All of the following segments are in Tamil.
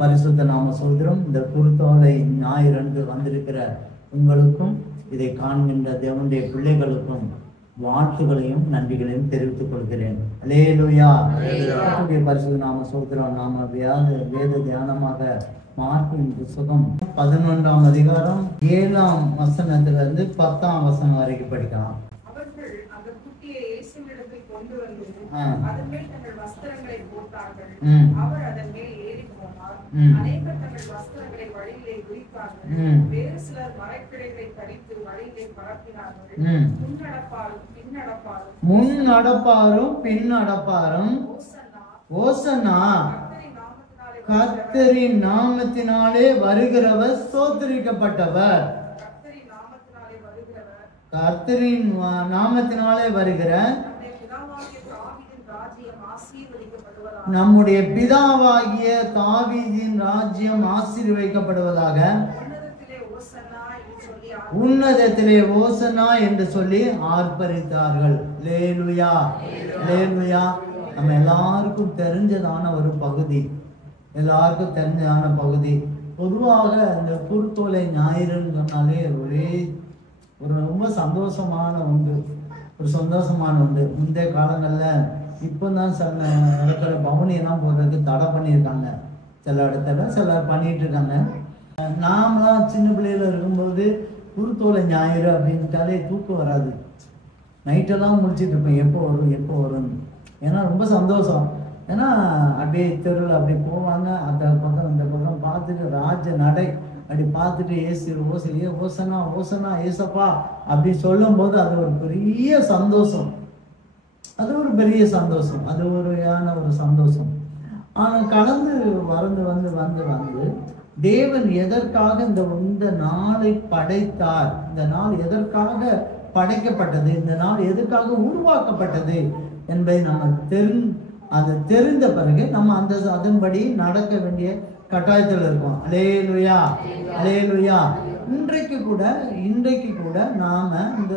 பரிசுத்த நாம சொல்கிறோம். இந்த குருத்தோலை ஞாயிறன்று வந்திருக்கிற உங்களுக்கும் இதை காண்கின்ற தேவனுடைய பிள்ளைகளுக்கும் வாழ்த்துகளையும் நன்றிகளையும் தெரிவித்துக் கொள்கிறேன். அல்லேலூயா. பரிசுத்த நாம சொல்கிறோம். நாம வேத தியானமாக மார்க்கின் புத்தகம் 11ஆம் அதிகாரம் 7ஆம் வசனத்திலிருந்து 10ஆம் வசனம் வரைக்கும் படிக்கலாம். கொண்டு வந்து அதன் மேல் தங்கள் வஸ்திரங்களை போட்டார்கள். அவர் அதன் மேல் ஏறி போனார். அநேகர் தங்கள் வஸ்திரங்களை வழியிலே விரித்தார்கள். வேறு சிலர் மரக்கிளைகளை கடித்து வழியிலே பரப்பினார்கள். முன் நடப்பாரும் பின் நடப்பாரும் ஓசன்னா கர்த்தரின் நாமத்தினாலே வருகிறவர் ஸ்தோத்திரிக்கப்பட்டவர். கர்த்தரின் நாமத்தினாலே வருகிற நம்முடைய பிதாவாகிய தாவீதின் ராஜ்யம் ஆசீர்வதிக்கப்படுவதாக. உன்னதத்திலே ஓசன்னா என்று சொல்லி ஆர்ப்பரித்தார்கள். அல்லேலூயா, அல்லேலூயா. நம்ம எல்லாருக்கும் தெரிஞ்சதான ஒரு பகுதி, எல்லாருக்கும் தெரிஞ்சதான பகுதி. பொதுவாக இந்த குருத்தோலை ஞாயிறுன்னு சொன்னாலே ஒரு ரொம்ப சந்தோஷமான ஒன்று, ஒரு சந்தோஷமான ஒன்று. முந்தைய காலங்களில் இப்போ தான் சில இடத்துல பவனியெல்லாம் போடுறதுக்கு தடை பண்ணியிருக்காங்க. சில இடத்துல சிலர் பண்ணிட்டு இருக்காங்க. நாமெல்லாம் சின்ன பிள்ளையில இருக்கும்போது குருத்தோலை ஞாயிறு அப்படின்ட்டாலே தூக்கம் வராது. நைட்டெல்லாம் முடிச்சுட்டு இருப்பேன், எப்போ வரும் எப்போ வரும்னு. ஏன்னா ரொம்ப சந்தோஷம். ஏன்னா அப்படியே தெருவில் அப்படி போவாங்க, அந்த பக்கம் இந்த பக்கம் பார்த்துட்டு ராஜ நடை அப்படி பார்த்துட்டு ஓசனா ஓசனா ஏசப்பா அப்படி சொல்லும் போது அது ஒரு பெரிய சந்தோஷம். அது ஒரு பெரிய சந்தோஷம், அது ஒரு சந்தோஷம். ஆனால் கலந்து வந்து தேவன் எதற்காக இந்த நாளை படைத்தார், இந்த நாள் எதற்காக படைக்கப்பட்டது, இந்த நாள் எதற்காக உருவாக்கப்பட்டது என்பதை நம்ம தெரிந்த பிறகு நம்ம அதன்படி நடக்க வேண்டிய கட்டாயத்தில் இருக்கும். அல்லேலூயா, அல்லேலூயா. இன்றைக்கு கூட நாம இந்த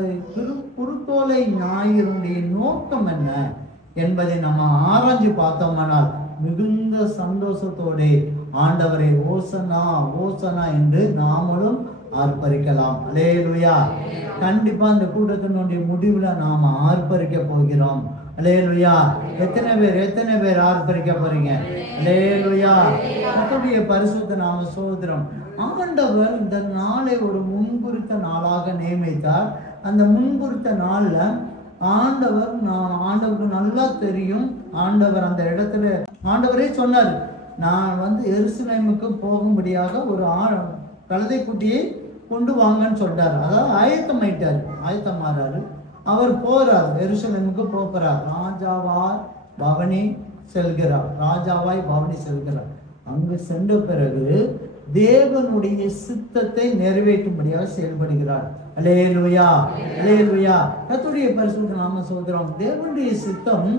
குருத்தோலை ஞாயிறுடைய நோக்கம் என்ன என்பதை நம்ம ஆராய்ஞ்சு பார்த்தோம்னால் மிகுந்த சந்தோஷத்தோட ஆண்டவரை ஓசனா ஓசனா என்று நாமளும் ஆர்ப்பரிக்கலாம். அல்லேலூயா. கண்டிப்பா இந்த கூட்டத்தினுடைய முடிவுல நாம ஆர்ப்பரிக்க போகிறோம். அல்லேலூயா. எத்தனை பேர் ஆர்ப்பரிக்க போறீங்க? அல்லேலூயா. கர்த்தருடைய பரிசுத்த நாம சோதரம். ஆண்டவர் இந்த நாளை ஒரு முன்குறித்த நாளாக நியமித்தார். அந்த முன்குறித்த நாள்ல ஆண்டவருக்கு நல்லா தெரியும். ஆண்டவர் அந்த இடத்துல ஆண்டவரே சொன்னார், நான் எருசலேமுக்கு போகும்படியாக ஒரு கழுதை குட்டியை கொண்டு வாங்கன்னு சொல்றாரு. அதாவது ஆயத்தமாறாரு. அவர் போறார், எருசலேமுக்கு போகிறார். ராஜாவாய் பவனி செல்கிறார். அங்கு சென்ற பிறகு தேவனுடைய சித்தத்தை நிறைவேற்றும்படியாக செயல்படுகிறார். அல்லேலூயா, அல்லேலூயா. கர்த்தருடைய பரிசுத்த நாம சோதரம். தேவனுடைய சித்தம்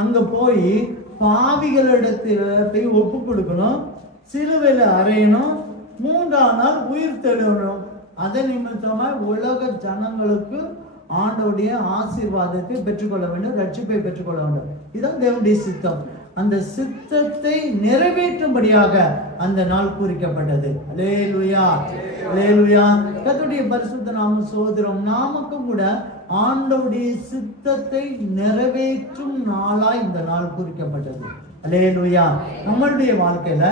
அங்க போய் பாவிகளிடத்தில் ஒப்பு கொடுக்கணும், சிலுவையில அறையணும், 3ஆம் நாள் உயிர் தெழுவணும். அதன் நிமித்தமாய் உலக ஜனங்களுக்கு ஆண்டவருடைய ஆசீர்வாதத்தை பெற்றுக்கொள்ள வேண்டும், ரட்சிப்பை பெற்றுக்கொள்ள வேண்டும். இதுதான் தேவனுடைய சித்தம். அந்த சித்தத்தை நிறைவேற்றும்படியாக அந்த நாள் குறிக்கப்பட்டது. அல்லேலூயா, அல்லேலூயா. கர்த்தருடைய பரிசுத்த நாம சோதரம். நாமக்கும் கூட ஆண்டவருடைய சித்தத்தை நிறைவேற்றும் நாளாய் இந்த நாள் குறிக்கப்பட்டது. அல்லேலூயா. நம்மளுடைய வாழ்க்கையில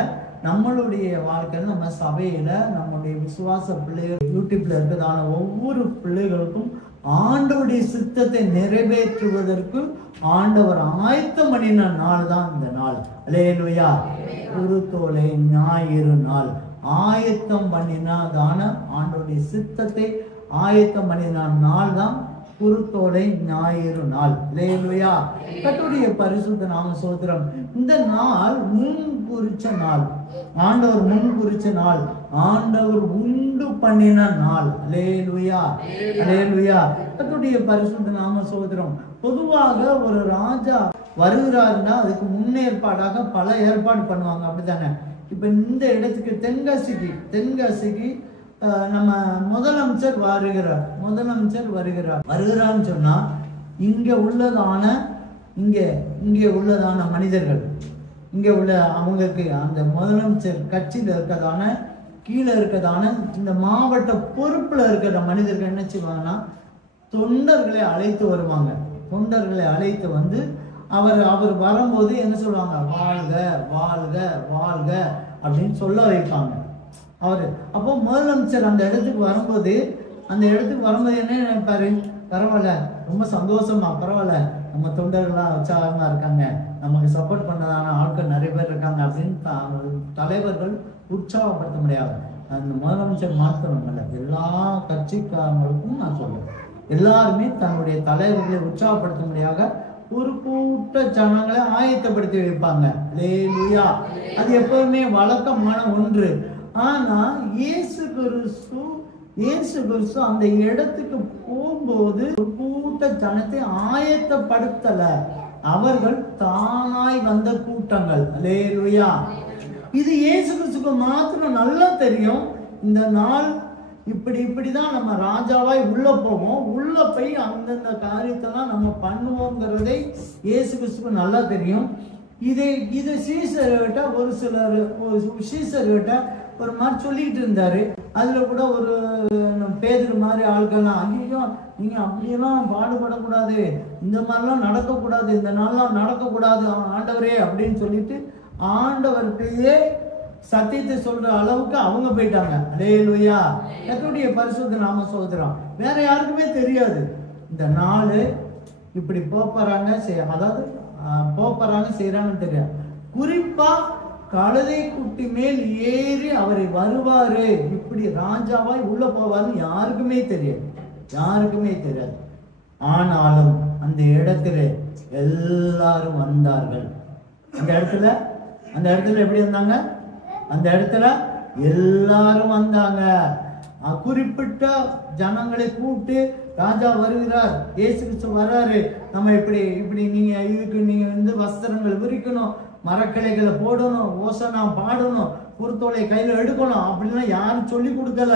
நம்ம சபையில நம்முடைய விசுவாச பிள்ளைகள் யூடியூப்ல இருக்கிறதான ஒவ்வொரு பிள்ளைகளுக்கும் ஆண்டவருடைய சித்தத்தை நிறைவேற்றுவதற்கு ஆண்டவர் ஆயத்தம் பண்ணின நாள் தான் இந்த நாள். அல்லேலூயா. குருத்தோலை ஞாயிறு நாள் ஆயத்தம் பண்ணினதான ஆண்டவருடைய சித்தத்தை ஆயத்தம் பண்ணின நாள் தான் குருத்தோலை ஞாயிறு நாள். அல்லேலூயா. கர்த்தருடைய பரிசுத்த நாம சோத்திரம். இந்த நாள் முன்குறிச்ச நாள், ஆண்டவர் முன்குறிச்ச நாள். ஆண்டவர் உண்டு பண்ணின நாள். அல்லேலூயா, அல்லேலூயா. கர்த்தருடைய பரிசுத்த நாம சோதரம். பொதுவாக ஒரு ராஜா வருகிறாருன்னா அதுக்கு முன்னேற்பாடாக பல ஏற்பாடு பண்ணுவாங்க, அப்படித்தானே? இப்ப இந்த இடத்துக்கு தென்காசிக்கு நம்ம முதலமைச்சர் வருகிறார்னு சொன்னா இங்கே உள்ளதான மனிதர்கள், இங்கே உள்ள அவங்களுக்கு அந்த முதலமைச்சர் கட்சியில் இருக்கதான கீழே இருக்கதான இந்த மாவட்ட பொறுப்புல இருக்கிற மனிதர்கள் என்ன செய்வாங்கன்னா தொண்டர்களை அழைத்து வருவாங்க. தொண்டர்களை அழைத்து வந்து அவர் வரும்போது என்ன சொல்லுவாங்க, வாழ்க வாழ்க வாழ்க அப்படின்னு சொல்ல வைப்பாங்க. அப்போ முதலமைச்சர் அந்த இடத்துக்கு வரும்போது என்ன நினைப்பாரு, பரவாயில்ல, ரொம்ப சந்தோஷமா, பரவாயில்ல, நம்ம தொண்டர்கள்லாம் உற்சாகமா இருக்காங்க, நமக்கு சப்போர்ட் பண்ணதான ஆட்கள் நிறைய பேர் இருக்காங்க அப்படின்னு தலைவர்கள் உற்சாகப்படுத்த முடியாது. அந்த முதலமைச்சர் மாத்திரமல்ல, எல்லா கட்சிக்காரங்களுக்கும் நான் சொல்றேன், எல்லாருமே தன்னுடைய தலைவர்களை உற்சாகப்படுத்த முடியாத ஒரு கூட்ட ஜனங்களை ஆயத்தப்படுத்தி வைப்பாங்க. அல்லேலூயா. அது எப்பவுமே வழக்கமான ஒன்று. ஆனா இயேசு கிறிஸ்து அந்த இடத்துக்கு போகும்போது ஒரு கூட்ட ஜனத்தை ஆயத்தப்படுத்தல, அவர்கள் தானாய் வந்த கூட்டங்கள். அல்லேலூயா. இது இயேசு கிறிஸ்துக்கு மாத்திரம் நல்லா தெரியும். இந்த நாள் இப்படிதான் நம்ம ராஜாவாய் உள்ள போவோம், உள்ள போய் அந்தந்த காரியத்தெல்லாம் நம்ம பண்ணுவோங்கிறதை இயேசு கிறிஸ்துக்கு நல்லா தெரியும். இதை சீசர்கிட்ட ஒரு சீசர்கிட்ட ஒரு மாதிரி சொல்லிக்கிட்டு இருந்தாரு. அதுல கூட ஒரு பேதுரு மாதிரி ஆட்கள்லாம், ஐயோ நீங்க அப்படியெல்லாம் பாடுபடக்கூடாது, இந்த மாதிரிலாம் நடக்கக்கூடாது, இந்த நாள்லாம் நடக்கக்கூடாது ஆண்டவரே அப்படின்னு சொல்லிட்டு ஆண்டவர்கிட்டயே சத்தியத்தை சொல்ற அளவுக்கு அவங்க போயிட்டாங்க. அல்லேலூயா. கர்த்தருடைய பரிசுத்த நாம சோதரம். வேற யாருக்குமே தெரியாது இந்த நாள் இப்படி போறாங்க, அதாவது போறாங்க செய்யறாங்கன்னு தெரியாது. குறிப்பா கழுதை குட்டி மேல் ஏறி அவரை வருவாரு, இப்படி ராஜாவாய் உள்ள போவாருன்னு யாருக்குமே தெரியாது. ஆனாலும் அந்த இடத்துல எல்லாரும் வந்தார்கள். அந்த இடத்துல எப்படி வந்தாங்க? அந்த இடத்துல எல்லாரும் வந்தாங்க. குறிப்பிட்ட ஜனங்களை கூப்பிட்டு, ராஜா வருகிறார், இயேசு கிறிஸ்து வர்றாரு, நம்ம இப்படி நீங்க வஸ்திரங்கள் விரிக்கணும், மரக்கிளைகளை போடணும், ஓசனா பாடணும், குருத்தோலை கையில எடுக்கணும் அப்படின்லாம் யாரும் சொல்லி கொடுக்கல,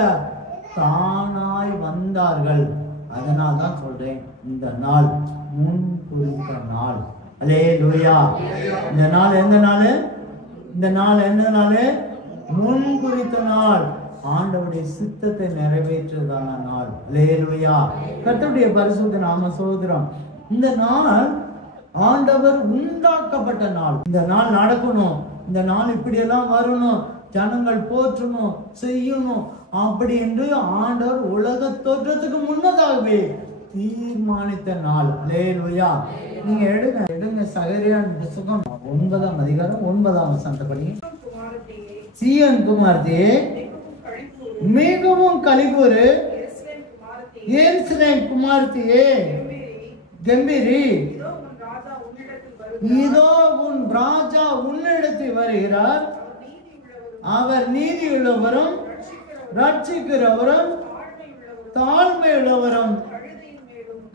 தானாய் வந்தார்கள். அதனால தான் சொல்றேன், இந்த நாள் முன் குறித்த நாள். அல்லேலூயா. இந்த நாள் எந்த நாள்? இந்த நாள் எந்த நாள்? முன் குறித்த நாள், ஆண்டவருடைய சித்தத்தை நிறைவேற்றதான நாள். அல்லேலூயா. கர்த்தருடைய பரிசுத்த நாம சோதரம். இந்த நாள் ஆண்டவர் உண்டாக்கப்பட்ட நாள். இந்த நாள் நடக்கணும், இந்த நாள் இப்படியெல்லாம் வரணும், ஜனங்கள் போற்றணும், செய்யணும் அப்படி என்று ஆண்டவர் உலக தோற்றத்துக்கு முன்னதாகவே தீர்மானித்த நாள். அல்லேலூயா. நீங்க எடுங்க சகரியாவின் புத்தகம் 9ஆம் அதிகாரம் 9ஆம் வசனத்தை படிங்க. சீயோன் குமாரத்தியே மிகவும் களிகூரு, எருசலேம் குமாரத்தியே கம்பீரி, இதோ உன் ராஜா உன்னிடத்தில் வருகிறார், அவர் நீதியுள்ளவரும் ரட்சிக்கிறவரும் தாழ்மையுள்ளவரும்,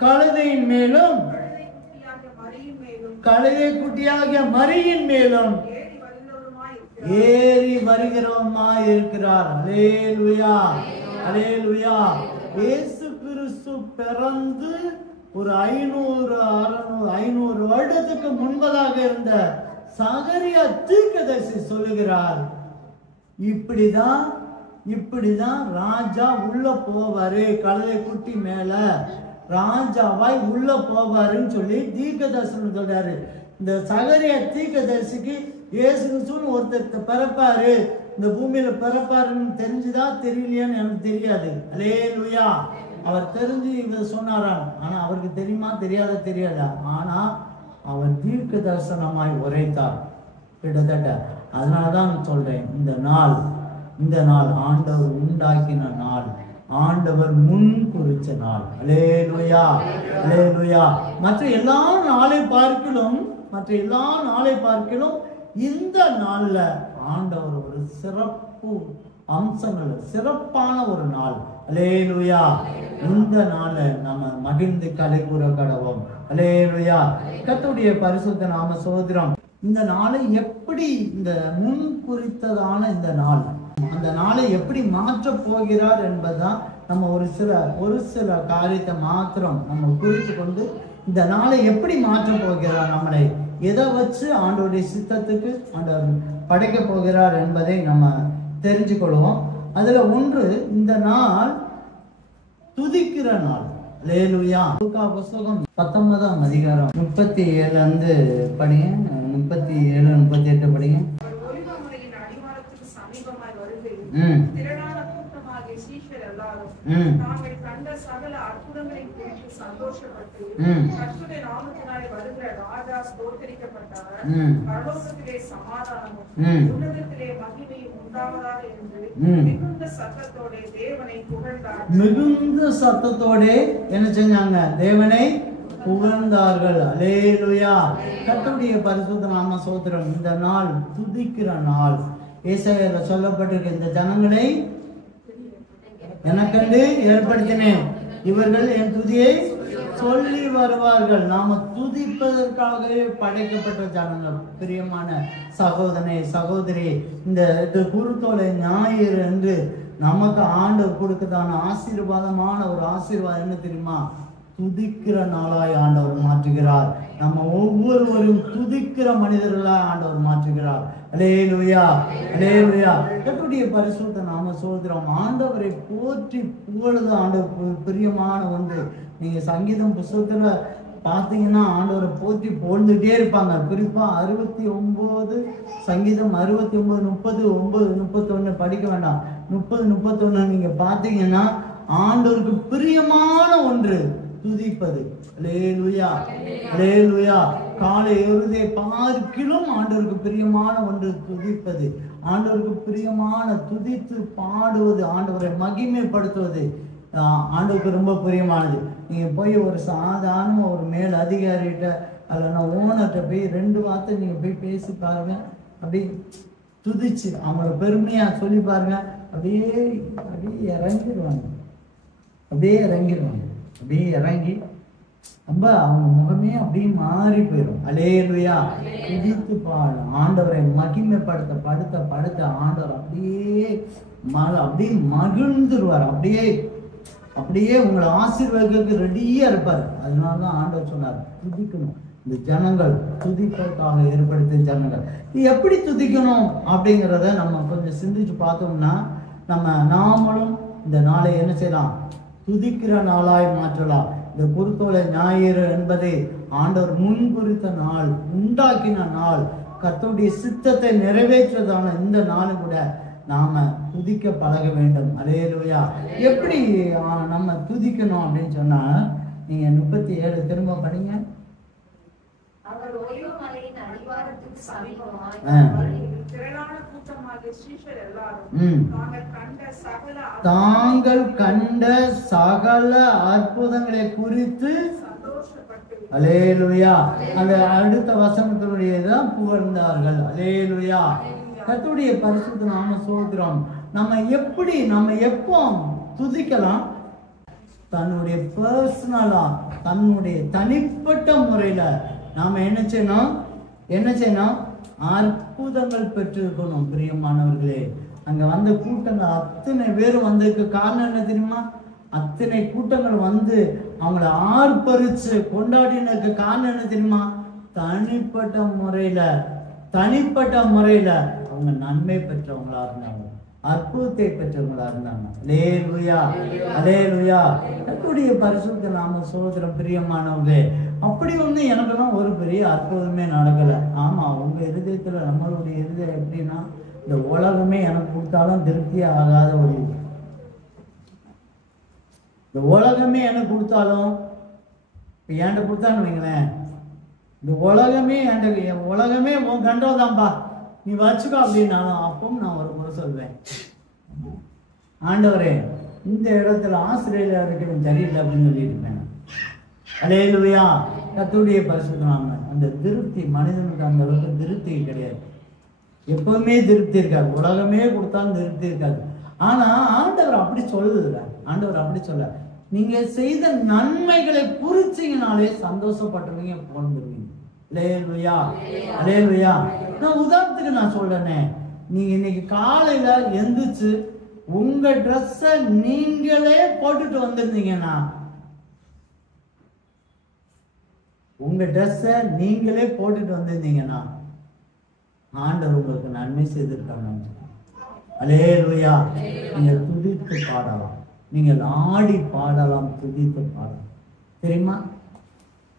கழுதையின் மேலும் கழுதை குட்டியாகிய மரியின் மேலும் ஏறி வருகிறவருமாய் இருக்கிறார். அல்லேலூயா. அல்லேலூயா. இயேசு கிறிஸ்து பிறந்து ஒரு 500 வருடத்துக்கு முன்பதாக இருந்த சகரியா தீர்க்கதரிசி சொல்லுகிறார், இப்படிதான் ராஜா உள்ள போவாரு, கழுதை குட்டி மேல ராஜாவாய் உள்ள போவாருன்னு சொல்லி தீர்க்கதரிசனம் சொல்றாரு. இந்த சகரியா தீர்க்கதரிசிக்கு இயேசு கிறிஸ்துன்னு ஒருத்தர் பிறப்பாரு, இந்த பூமியில பிறப்பாருன்னு தெரிஞ்சுதா தெரியலையான்னு எனக்கு தெரியாது. அல்லேலூயா. அவர் தெரிஞ்சு இவர் சொன்னாராம், ஆனா அவருக்கு தெரியுமா தெரியாதா, ஆனா அவர் தீர்க்க தரிசனமாய் உரைத்தார் கிட்டத்தட்ட. அதனாலதான் சொல்றேன், இந்த நாள் ஆண்டவர் உண்டாக்கின நாள், ஆண்டவர் முன் குறிச்ச நாள். அல்லேலூயா. அல்லேலூயா. மற்ற எல்லா நாளை பார்க்கிலும் இந்த நாள்ல ஆண்டவர் ஒரு சிறப்பு அம்சங்கள் சிறப்பான ஒரு நாள். அல்லேலூயா. இந்த நாளை நாம மகிழ்ந்து களை கூற கடவோம். அல்லேலூயா. கர்த்தருடைய பரிசுத்த நாம சோதரம். இந்த நாளை எப்படி, இந்த முன் குறித்ததான இந்த நாள், அந்த நாளை எப்படி மாற்ற போகிறார் என்பதுதான் நம்ம ஒரு சில காரியத்தை மாத்திரம் நம்ம குறித்து கொண்டு இந்த நாளை எப்படி மாற்ற போகிறார், நம்மளை எதை வச்சு ஆண்டவருடைய சித்தத்துக்கு ஆண்டவர் படைக்க போகிறார் என்பதை நம்ம தெரிஞ்சு கொள்வோம். அதுல ஒன்று, இந்த நாள் துதிக்கிற நாள். அல்லேலூயா. லூக்கா புத்தகம் 19ஆம் அதிகாரம் 37 படிங்க, 37 38 படிங்க. நாங்கள் கண்ட சகல அற்புதங்களை குறித்து சந்தோஷப்பட்டு கர்த்தருடைய நாமத்தினாலே வருகிற ராஜா ஸ்தோத்திரிக்கப்பட்டார், பரலோகத்திலே சமாதானமும் உன்னதத்திலே மகிமையும் உண்டாவதாக என்று மிகுந்த சத்தத்தோட தேவனை புகழ்ந்தார். மிகுந்த சத்தத்தோட என்ன செஞ்சாங்க? தேவனை புகழ்ந்தார்கள். அல்லேலூயா. கர்த்தருடைய பரிசுத்த நாம ஸ்தோத்திரம். இந்த நாள் துதிக்கிற நாள். ஏசாயால சொல்லப்பட்டிருக்க, இந்த ஜனங்களை எனக்கென்று ஏற்படுத்தினேன், இவர்கள் என் துதியை சொல்லி வருவார்கள். நாம துதிப்பதற்காகவே படைக்கப்பட்ட ஜனங்கள். பிரியமான சகோதரனே சகோதரி, இந்த குருத்தோலை ஞாயிறு என்று நமக்கு ஆண்டவர் கொடுக்கதான ஆசீர்வாதமான ஒரு ஆசீர்வாதம் என்ன தெரியுமா? துதிக்கிற நாளாய் ஆண்டவர் மாற்றுகிறார். நம்ம ஒவ்வொருவரும் துதிக்கிற மனிதர்களாய் ஆண்டவர் மாற்றுகிறார். அல்லேலூயா. அல்லேலூயா. கர்த்தருடைய பரிசுத்த நாம சோதரம். ஆண்டவரை போற்றி புகழுது ஆண்டவர் பிரியமான ஒன்று. நீங்க சங்கீதம் புத்தகத்துல பார்த்தீங்கன்னா ஆண்டவரை போற்றி புகழ்ந்துட்டே இருப்பாங்க. குறிப்பா 69 சங்கீதம் 69 30 9 31 படிக்க வேண்டாம், 30 31 நீங்க பார்த்தீங்கன்னா ஆண்டவருக்கு பிரியமான ஒன்று துதிப்பது. அல்லேலூயா. அல்லேலூயா. காலை எழுதே பார்க்கிலும் ஆண்டவருக்கு பிரியமான ஒன்று துதிப்பது. ஆண்டவருக்கு பிரியமான துதித்து பாடுவது, ஆண்டவரை மகிமைப்படுத்துவது ஆண்டவருக்கு ரொம்ப பிரியமானது. நீங்க போய் ஒரு சாதாரண ஒரு மேல் அதிகாரிகிட்ட அல்லனா ஓனர்கிட்ட போய் 2 வார்த்தை நீங்க போய் பேசி பாருங்க, அப்படி துதிச்சு அவங்கள பெருமையா சொல்லி பாருங்க, அப்படியே இறங்கிடுவாங்க. அப்படியே இறங்கி ரொம்ப அவங்க முகமே அப்படியே மாறி போயிடும். அல்லேலூயா. துதித்து பாடு, ஆண்டவரை மகிமைப்படுத்த ஆண்டவர் அப்படியே மகிழ்ந்துருவார். அப்படியே உங்களை ஆசீர்வாதத்துக்கு ரெடியா இருப்பார். அதனாலதான் ஆண்டவர் சொன்னார், துதிக்கணும். இந்த ஜனங்கள் துதிப்பதற்காக ஏற்படுத்திய ஜனங்கள் எப்படி துதிக்கணும் அப்படிங்கிறத நம்ம கொஞ்சம் சிந்திச்சு பார்த்தோம்னா நாமளும் இந்த நாளை என்ன செய்யலாம்? துதிக்கிற நாளாய் மாற்றலாம். இந்த குருத்தோலை ஞாயிறு என்பதை ஆண்டவர் முன்குறித்த நாள், உண்டாக்கின நாள், கர்த்தருடைய சித்தத்தை நிறைவேற்றதான இந்த நாள் கூட நாம துதிக்க பழக வேண்டும். அல்லேலூயா. எப்படி நம்ம துதிக்கணும் அப்படின்னு சொன்னா, நீங்க 37 திரும்ப படிங்க. தாங்கள் கண்ட சகல அற்புதங்களை குறித்து அல்லேலூயா. அந்த அடுத்த வசனத்தினுடையதான் புகழ்ந்தார்கள். அல்லேலூயா. கர்த்தருடைய பரிசுத்த நாம ஸ்தோத்திரம். நம்ம எப்போ துதிக்கலாம்? தன்னுடைய பர்சனலா, தன்னுடைய தனிப்பட்ட முறையில நாம என்ன செய்யணும்? அற்புதங்கள் பெற்றிருக்கணும். பிரியமானவர்களே, அங்க வந்த கூட்டங்கள் அத்தனை பேரும் வந்ததுக்கு காரணம் என்ன தெரியுமா? அத்தனை கூட்டங்கள் வந்து அவங்கள ஆர்ப்பரிச்சு கொண்டாடினதுக்கு காரணம் என்ன தெரியுமா? தனிப்பட்ட முறையில அவங்க நன்மை பெற்றவங்களா இருந்தாங்க, அற்புதத்தை பெற்றவங்களா இருந்தாங்க. அல்லேலூயா. அல்லேலூயா. கர்த்தருடைய பரிசுத்த நாம சோதரம். பிரியமானவர்களே, அப்படி ஒண்ணு எனக்கெல்லாம் ஒரு பெரிய அற்புதமே நடக்கல. ஆமா, உங்க இருதயத்துல நம்மளுடைய இருதயம் எப்படின்னா, இந்த உலகமே எனக்கு கொடுத்தாலும் திருப்தியே ஆகாத ஒரு, இந்த உலகமே எனக்கு கொடுத்தாலும், என்கிட்ட கொடுத்தான்னு வைங்களேன், இந்த உலகமே உன் கண்டோதான்பா, நீ வச்சுக்கோ அப்படின்னாலும் அப்பவும் நான் ஒரு முறை சொல்வேன், ஆண்டவரே இந்த இடத்துல ஆஸ்திரேலியா இருக்கிறது சரியில்லை அப்படின்னு சொல்லியிருப்பேன். அல்லேலூயா. கர்த்தருடைய பரிசுத்த நாமம். அந்த திருப்தி மனிதனுக்கு அந்த அளவுக்கு திருப்தி கிடையாது. எப்பவுமே திருப்தி இருக்காது. உலகமே கொடுத்தாலும் திருப்தி இருக்காது. ஆனா ஆண்டவர் அப்படி சொல்லல. ஆண்டவர் அப்படி சொல்ல, நீங்க செய்த நன்மைகளை குறிச்சீங்கனாலே சந்தோஷப்பட்டுருவீங்க, போந்துருவீங்க. அல்லேலூயா, அல்லேலூயா. நான் உதாரணத்துக்கு நான் சொல்றேனே, நீங்க இன்னைக்கு காலையில எந்திரிச்சு உங்க ட்ரெஸ்ஸ நீங்களே போட்டுட்டு வந்திருந்தீங்கன்னா, உங்க ட்ரெஸ்ஸ நீங்களே போட்டுட்டு வந்திருந்தீங்கன்னா ஆண்டவர் உங்களுக்கு நன்மை செய்திருக்காங்க. அல்லேலூயா. நீங்க துதித்து பாடலாம், நீங்கள் ஆடி பாடலாம், துதித்து பாடலாம். தெரியுமா,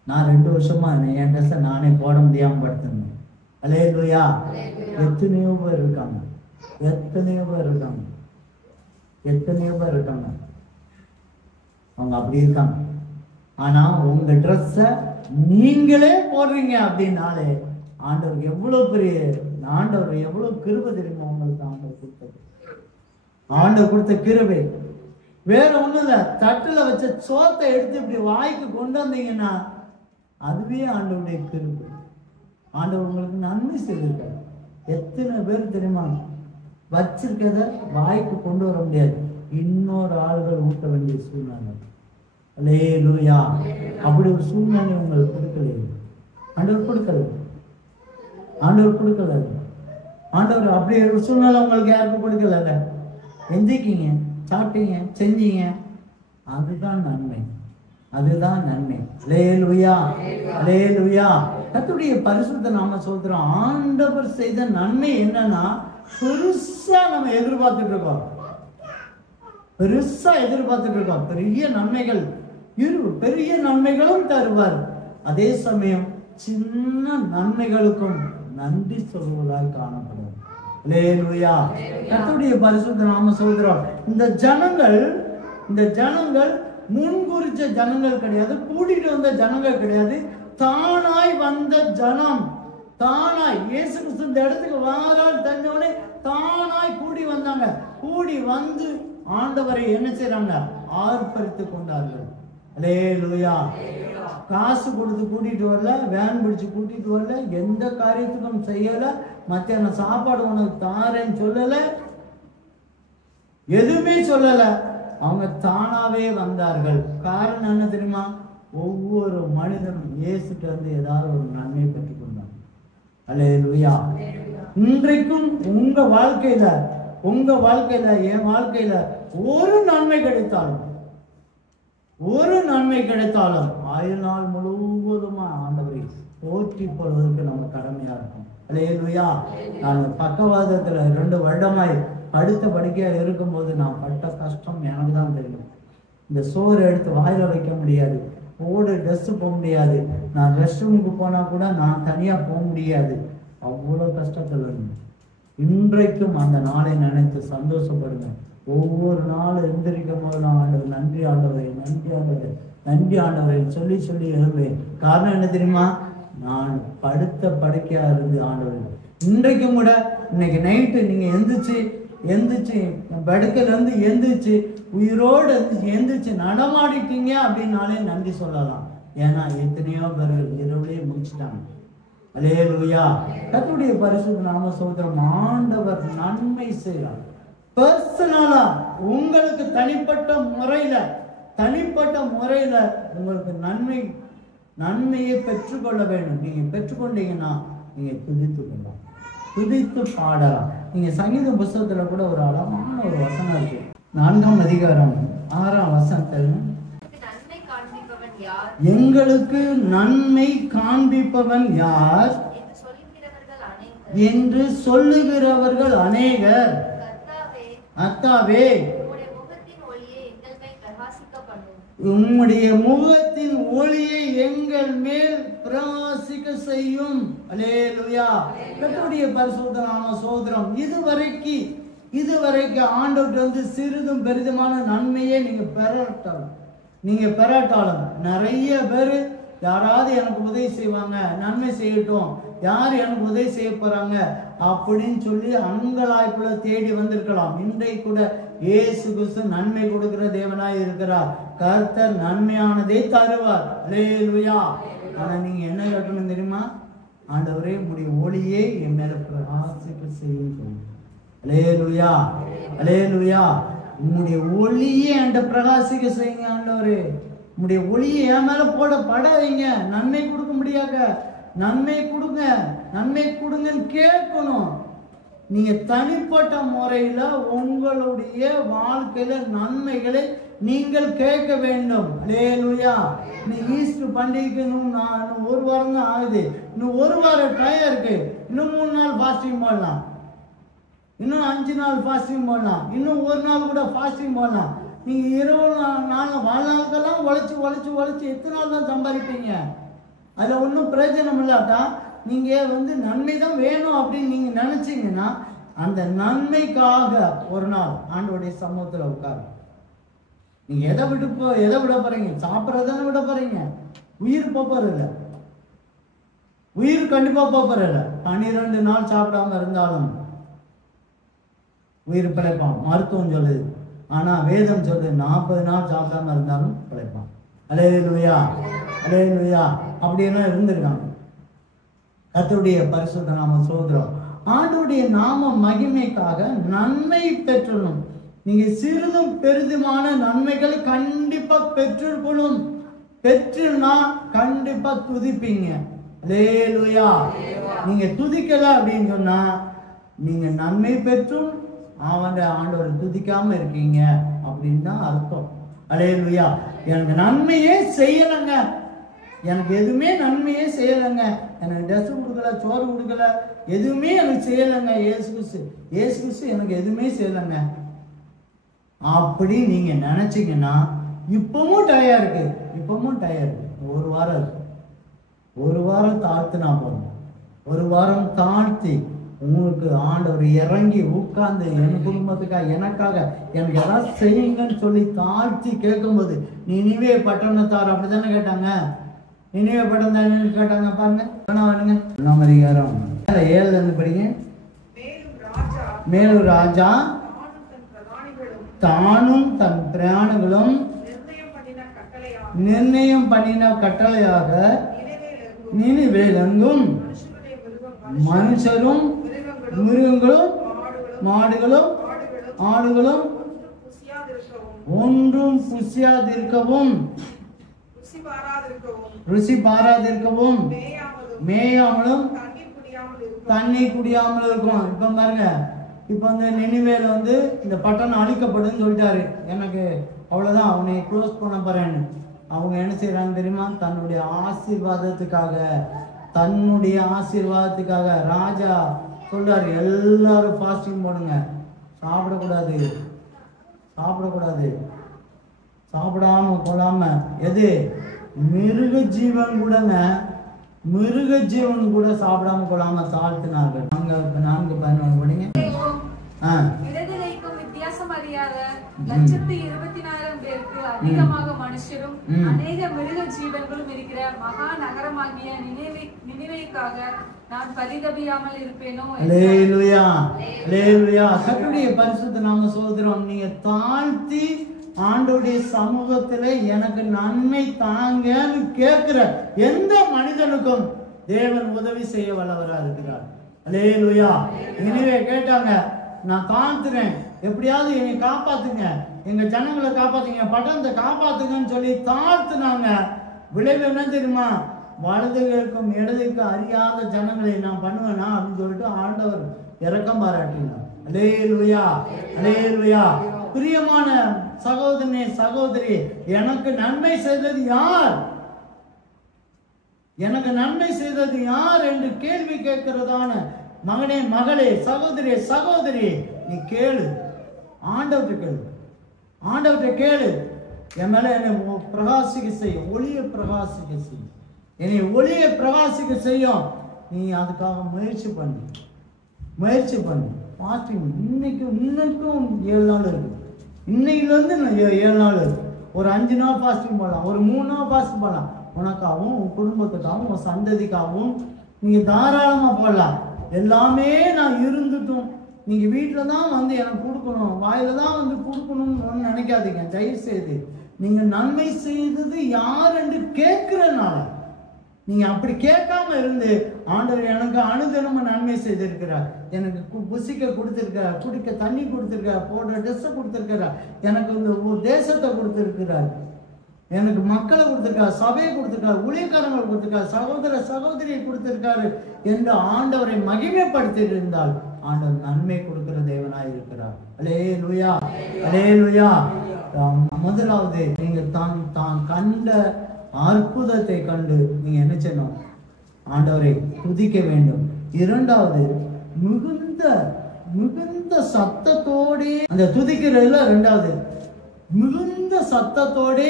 நான் 2 வருஷமா என் ட்ரெஸ்ஸை நானே போட முடியாம படுத்திருந்தேன். அல்லேலூயா. எத்தனையோ பேர் இருக்காங்க, எத்தனையோ பேர் இருக்காங்க, எத்தனையோ பேர் இருக்காங்க, அவங்க அப்படி இருக்காங்க. ஆனா உங்க ட்ரெஸ்ஸை நீங்களே போடுறீங்க அப்படின்னாலே ஆண்டவர் எவ்வளவு பெரிய, ஆண்டவர் எவ்வளவு கிருபை தெரியுமா உங்களுக்கு ஆண்டவர் கொடுத்தது. ஆண்டவர் கொடுத்த கிருபை வேற ஒண்ணும் இல்ல. தட்டுல வச்ச சோத்தை எடுத்து இப்படி வாய்க்கு கொண்டு வந்தீங்கன்னா அதுவே ஆண்டவருடைய கிருபை. ஆண்டவர் உங்களுக்கு நன்மை செய்திருக்காரு. எத்தனை பேர் தெரியுமா, வச்சிருக்கத வாய்க்கு கொண்டு வர முடியாது, இன்னொரு ஆள்கள் ஊட்ட வேண்டிய சூழ்நிலை. அல்லேலூயா. அப்படி ஒரு சூழ்நிலை உங்களுக்கு கொடுக்கலையே, ஆண்டவர் கொடுக்கல, ஆண்டவர் கொடுக்கல. ஆண்டவர் அப்படி ஒரு சூழ்நிலை உங்களுக்கு யாருக்கும் கொடுக்கல. எந்திரிக்கீங்க, சாப்பிட்டீங்க, செஞ்சீங்க, அதுதான் நன்மை, அதுதான் நன்மை. அல்லேலூயா, அல்லேலூயா. கர்த்தருடைய பரிசுத்த நாம சொல்றோம். ஆண்டவர் செய்த நன்மை என்னன்னா, பெருசா நம்ம எதிர்பார்த்துட்டு இருக்கோம், பெருசா எதிர்பார்த்துட்டு இருக்கோம். பெரிய நன்மைகள், பெரிய நன்மைகளும் தருவார். அதே சமயம் சின்ன நன்மைகளுக்கும் நன்றி சொல்வதாய் காணப்படும். அல்லேலூயா. கர்த்தருடைய பரிசுத்த நாம சொல்றோம். இந்த ஜனங்கள் முன்குறிச்ச ஜனங்கள் கிடையாது, கூட்டிட்டு வந்த ஜனங்கள் கிடையாது, தானாய் வந்த ஜனம். தானாய் இயேசு கிறிஸ்து இந்த இடத்துக்கு வாரால் தெரிஞ்சவனே தானாய் கூடி வந்தாங்க. கூடி வந்து ஆண்டவரை என்ன செய்றாங்க, ஆர்ப்பரித்து கொண்டார்கள். அல்லேலூயா. காசு கொடுத்து கூட்டிட்டு வரல, வேன் பிடிச்சு கூட்டிட்டு வரல, எந்த காரியத்துக்கும் செய்யல, மத்தியானம் சாப்பாடு உனக்கு தாரேன்னு சொல்லல, எதுவுமே சொல்லல. அவங்க தானாவே வந்தார்கள். காரணம் என்ன தெரியுமா, ஒவ்வொரு மனிதனும் இயேசுட்ட இருந்து ஏதாவது ஒரு நன்மை பெற்றுக் கொண்டாங்க. அல்லேலூயா. இன்றைக்கும் உங்க வாழ்க்கையில, என் வாழ்க்கையில ஒரு நன்மை கிடைத்தாலும், ஆயுள் நாள் முழுவதுமா ஆண்டவரை போற்றி போடுவதற்கு நம்ம கடமையா இருக்கும். அல்லேலூயா. நான் பக்கவாதத்துல 2 வருடமாய் படுத்த படுக்கையா இருக்கும்போது நான் பட்ட கஷ்டம் எனக்கு தான் தெரியும். இந்த சோறு எடுத்து வாயில வைக்க முடியாது, ஓடு ட்ரெஸ் போக முடியாது, நான் ரெஸ்ட் ரூமுக்கு போனா கூட நான் தனியா போக முடியாது, அவ்வளவு கஷ்டத்துல இருந்தேன். இன்றைக்கும் அந்த நாளை நினைத்து சந்தோஷப்படுங்க. ஒவ்வொரு நாள் எந்திரிக்கும் போது நான் ஆண்டவர் நன்றி ஆண்டவரை, நன்றி ஆண்டவரை, நன்றி ஆண்டவரை சொல்லி சொல்லி எழுவேன். காரணம் என்ன தெரியுமா, நான் படுத்த படுக்கையா இருந்து ஆண்டவர் இன்றைக்கும் கூட, இன்னைக்கு நைட்டு நீங்க எந்திரிச்சு படுக்கையில இருந்து எந்திரிச்சு உயிரோடு எந்திரிச்சு நடமாடிட்டீங்க அப்படின்னாலே நன்றி சொல்லலாம். ஏன்னா எத்தனையோ பேர் இரவுலேயே முடிச்சுட்டாங்க. அல்லேலூயா. கர்த்தருடைய பரிசுத்த நாம சொல்றோம். ஆண்டவர் நன்மை செய்கிறார். பர்சனலா உங்களுக்கு தனிப்பட்ட முறையில உங்களுக்கு நன்மையை பெற்றுக்கொள்ள வேண்டும். நீங்க பெற்றுக்கொண்டீங்கன்னா நீங்க துதித்து கொள்ளலாம், துதித்து பாடலாம். நீங்க சங்கீத புஸ்தகத்துல கூட ஒரு அழகான ஒரு வசனம் இருக்கு. 4ஆம் அதிகாரம் 6ஆம் வசனத்தில், எங்களுக்கு நன்மை காண்பிப்பவன் யார் என்று சொல்லுகிறவர்கள் அநேகர். அத்தாவே, உம்முடைய முகத்தின் ஒளியை எங்கள் மேல் பிரகாசிக்க செய்யும். அல்லேலூயா. கர்த்தருடைய பரிசுத்த நாம சோதரம். இதுவரைக்கும் ஆண்டவர்கிட்ட வந்து சிறிதும் பெரிதுமான நன்மையே நீங்க பெறாட்டாலும் நிறைய பேர் யாராவது எனக்கு உதவி செய்வாங்க, நன்மை செய்யட்டும், யார் எனக்கு உதவி செய்ய போறாங்க அப்படின்னு சொல்லி அங்கலாய்ப்புல தேடி வந்திருக்கலாம். இன்றைக்கு கூட இயேசு கிறிஸ்து நன்மை கொடுக்கிற தேவனாய் இருக்கிறார். கர்த்தர் நன்மையானதை தருவார். அல்லேலூயா. ஆனா நீங்க என்ன கேட்கணும் தெரியுமா, ஆண்டவரே உம்முடைய ஒளியை என் மேல பிரகாசிக்க செய்யும். அல்லேலூயா, அல்லேலூயா. உம்முடைய ஒளியை என்கிட்ட பிரகாசிக்க செய்யுங்க ஆண்டவரே. உம்முடைய ஒளியை என் மேல படாதீங்க. நன்மை கொடுக்க முடியாத, நன்மை கொடுங்க, நன்மை கொடுங்கன்னு கேட்கணும். நீங்க தனிப்பட்ட முறையில உங்களுடைய வாழ்க்கையில நன்மைகளை நீங்கள் கேட்க வேண்டும். அல்லேலூயா. நீ ஈஸ்டர் பண்டிகைக்கு இன்னும் ஒரு வாரம் தான் ஆகுது. இன்னும் ஒரு வாரம் டைம் இருக்கு. இன்னும் 3 நாள் ஃபாஸ்டிங் போடலாம், இன்னும் 5 நாள் ஃபாஸ்டிங் போடலாம், இன்னும் ஒரு நாள் கூட ஃபாஸ்டிங் போடலாம். நீங்க 20 நாள் வாழ்நாளுக்கெல்லாம் உழைச்சி உழைச்சி உழைச்சி எத்தனை நாள் தான் சம்பாதிப்பீங்க? அதில் ஒன்றும் பிரயோஜனம் இல்லாட்டா நீங்கள் நன்மை தான் வேணும் அப்படின்னு நீங்கள் நினச்சிங்கன்னா அந்த நன்மைக்காக ஒரு நாள் ஆண்டவருடைய சமூகத்தில் உட்காரு. நீங்கள் எதை விட போகிறீங்க? சாப்பிட்றதானே விட போகிறீங்க. உயிர் போகிறதில்ல, உயிர் கண்டிப்பாக போகிறதில்ல. 12 நாள் சாப்பிடாம இருந்தாலும் உயிர் பிழைப்பான், மருத்துவம் சொல்லுது. ஆனால் வேதம் சொல்லுது 40 நாள் சாப்பிடாம இருந்தாலும் பிழைப்பான். அல்லேலூயா, அல்லேலூயா. அப்படியெல்லாம் இருந்திருக்காங்க. கர்த்தருடைய பரிசுத்த நாம சோதரம். ஆண்டவருடைய நாம மகிமைக்காக நன்மை பெற்றணும். நீங்க சிறிதும் பெரிதுமான நன்மைகளை கண்டிப்பா பெற்றுக்கணும். பெற்றுனா கண்டிப்பா துதிப்பீங்க. அல்லேலூயா. நீங்க துதிக்கல அப்படின்னு சொன்னா நீங்க நன்மை பெற்றும் ஆண்டவரை துதிக்காம இருக்கீங்க அப்படின்னு தான் அர்த்தம். அல்லேலூயா. எனக்கு நன்மையே செய்யலைங்க, எனக்கு எதுவுமே நன்மையே செய்யலைங்க, எனக்கு ட்ரெஸ் கொடுக்கல, சோறு கொடுக்கல, எதுவுமே எனக்கு செய்யலைங்க, இயேசு கிறிஸ்து எனக்கு எதுவுமே செய்யலைங்க அப்படி நீங்க நினைச்சீங்கன்னா இப்பவும் டயர் இருக்கு, இப்பவும் டயர் இருக்கு. ஒரு வாரம் இருக்கு. ஒரு வாரம் தாழ்த்தினா போதும். ஒரு வாரம் தாழ்த்தி உங்களுக்கு ஆண்டவர் இறங்கி உட்கார்ந்து என் குடும்பத்துக்காக எனக்காக எனக்கு ஏதாவது செய்யுங்கன்னு சொல்லி தாழ்த்தி கேட்கும்போது, நினிவே பட்டணத்தார் அப்படித்தானே கேட்டாங்க. நினிவே பட்டணத்தார் கேட்டாங்க பாருங்க. ஒன்றாம் அதிகாரம் 7 படிங்க. மேலும் ராஜா தானும் தன் பிராணிகளும் நிர்ணயம் பண்ணின கட்டளையாக நினிவேலெங்கும் மனுஷரும் மிருகங்களும் மாடுகளும் ஆடுகளும் ஒன்றும் புசியாதிருக்கவும் ருசி பாராதிருக்கவும் மேயாமலும் தண்ணி குடியாமலும் இருக்கும். இப்ப பாருங்க, இப்ப இந்த நினிவேல இந்த பட்டணம் அழிக்கப்படுன்னு சொல்லிட்டாரு. எனக்கு அவ்வளவுதான், அவனை க்ளோஸ் பண்ண போறேன்னு. அவங்க என்ன செய்யறாங்க தெரியுமா? தன்னுடைய ஆசீர்வாதத்துக்காக ராஜா சொல்றாரு, எல்லாரும் ஃபாஸ்டிங் போடுங்க, சாப்பிடக்கூடாது, சாப்பிடாம கொள்ளாம. எது? மிருக ஜீவன் கூட சாப்பிடாம கொள்ளாம தாழ்த்தினார்கள். 4:11 படிங்க. வித்தியாசம் அறியாத 1,24,000 பேருக்கு அதிகமாக மனுஷரும் அநேக மிருக ஜீவன்களும் இருக்கிற மகா நகரமாகிய நினிவேக்காக நான் பரிதபியாமல் இருப்பேனோ? அல்லேலூயா, அல்லேலூயா. கர்த்தருடைய பரிசுத்த நாம சோதரம். நீங்க தாழ்த்தி ஆண்டவருடைய சமூகத்திலே எனக்கு நன்மை தாங்கன்னு கேட்கிற எந்த மனிதனுக்கும் தேவன் உதவி செய்ய வல்லவரா இருக்கிறார். அல்லேலூயா. நினிவே கேட்டாங்க, நான் தாழ்த்துறேன், எப்படியாவது என்னை காப்பாத்துங்க, எங்க ஜனங்களை காப்பாத்துங்க, பட்டணத்தை காப்பாத்துங்கன்னு சொல்லி தாழ்த்துனாங்க. விளைவு என்ன தெரியுமா? வலதுகளுக்கும் இடதுக்கும் அறியாத ஜனங்களை நான் பண்ணுவேனா அப்படின்னு சொல்லிட்டு ஆண்டவர் இரக்கம் பாராட்டினார். அல்லேலூயா, அல்லேலூயா. பிரியமான சகோதரனே, சகோதரி, எனக்கு நன்மை செய்தது யார்? எனக்கு நன்மை செய்தது யார் என்று கேள்வி கேட்கிறதான மகனே, மகளே, சகோதரி, சகோதரி, நீ கேளு. ஆண்டவர்கிட்ட கேளு. என் மேல என்னை பிரகாசிக்க செய்யும், ஒளியை பிரகாசிக்க செய்யும், என்னை ஒளியை பிரகாசிக்க செய்யும். நீ அதுக்காக முயற்சி பண்ணு. இன்னைக்கும் 7 நாள் இருக்கு. இன்னையிலிருந்து 7 நாள் இருக்கு. ஒரு 5 நாள் ஃபாஸ்டிங் போடலாம், ஒரு 3 நாள் ஃபாஸ்டிங் போடலாம். உனக்காகவும் உன் குடும்பத்துக்காகவும் உன் சந்ததிக்காகவும் நீங்க தாராளமா போடலாம். எல்லாமே நான் இருந்துட்டும் நீங்க வீட்டுல தான் எனக்கு கொடுக்கணும், வாயில தான் கொடுக்கணும்னு நினைக்காதீங்க. தயவு செய்து நீங்க நன்மை செய்தது யார் என்று கேட்கிறனால நீங்க அப்படி கேட்காம இருந்து, ஆண்டவர் எனக்கு அனுதினமும் நன்மை செய்திருக்கிறார், எனக்கு புசிக்க கொடுத்திருக்கிறார், குடிக்க தண்ணி கொடுத்திருக்கிறார், போடுற ட்ரெஸ்ஸை கொடுத்திருக்கிறார், எனக்கு இந்த தேசத்தை கொடுத்திருக்கிறார், எனக்கு மக்களை கொடுத்திருக்காரு, சபையை கொடுத்திருக்காரு, ஊழியக்காரங்களை கொடுத்திருக்காரு, சகோதர சகோதரியை கொடுத்திருக்காரு என்று ஆண்டவரை மகிமைப்படுத்தி இருந்தால் ஆண்டவர் நன்மை கொடுக்கிற தேவனாய் இருக்கிறார். அல்லேலூயா, அல்லேலூயா. முதலாவது நீங்க தான் கண்ட அற்புதத்தை கண்டு நீங்க என்ன செய்யணும்? ஆண்டவரை துதிக்க வேண்டும். இரண்டாவது, மிகுந்த சத்தத்தோடே அந்த துதிக்கிறதுல ரெண்டாவது மிகுந்த சத்தத்தோடே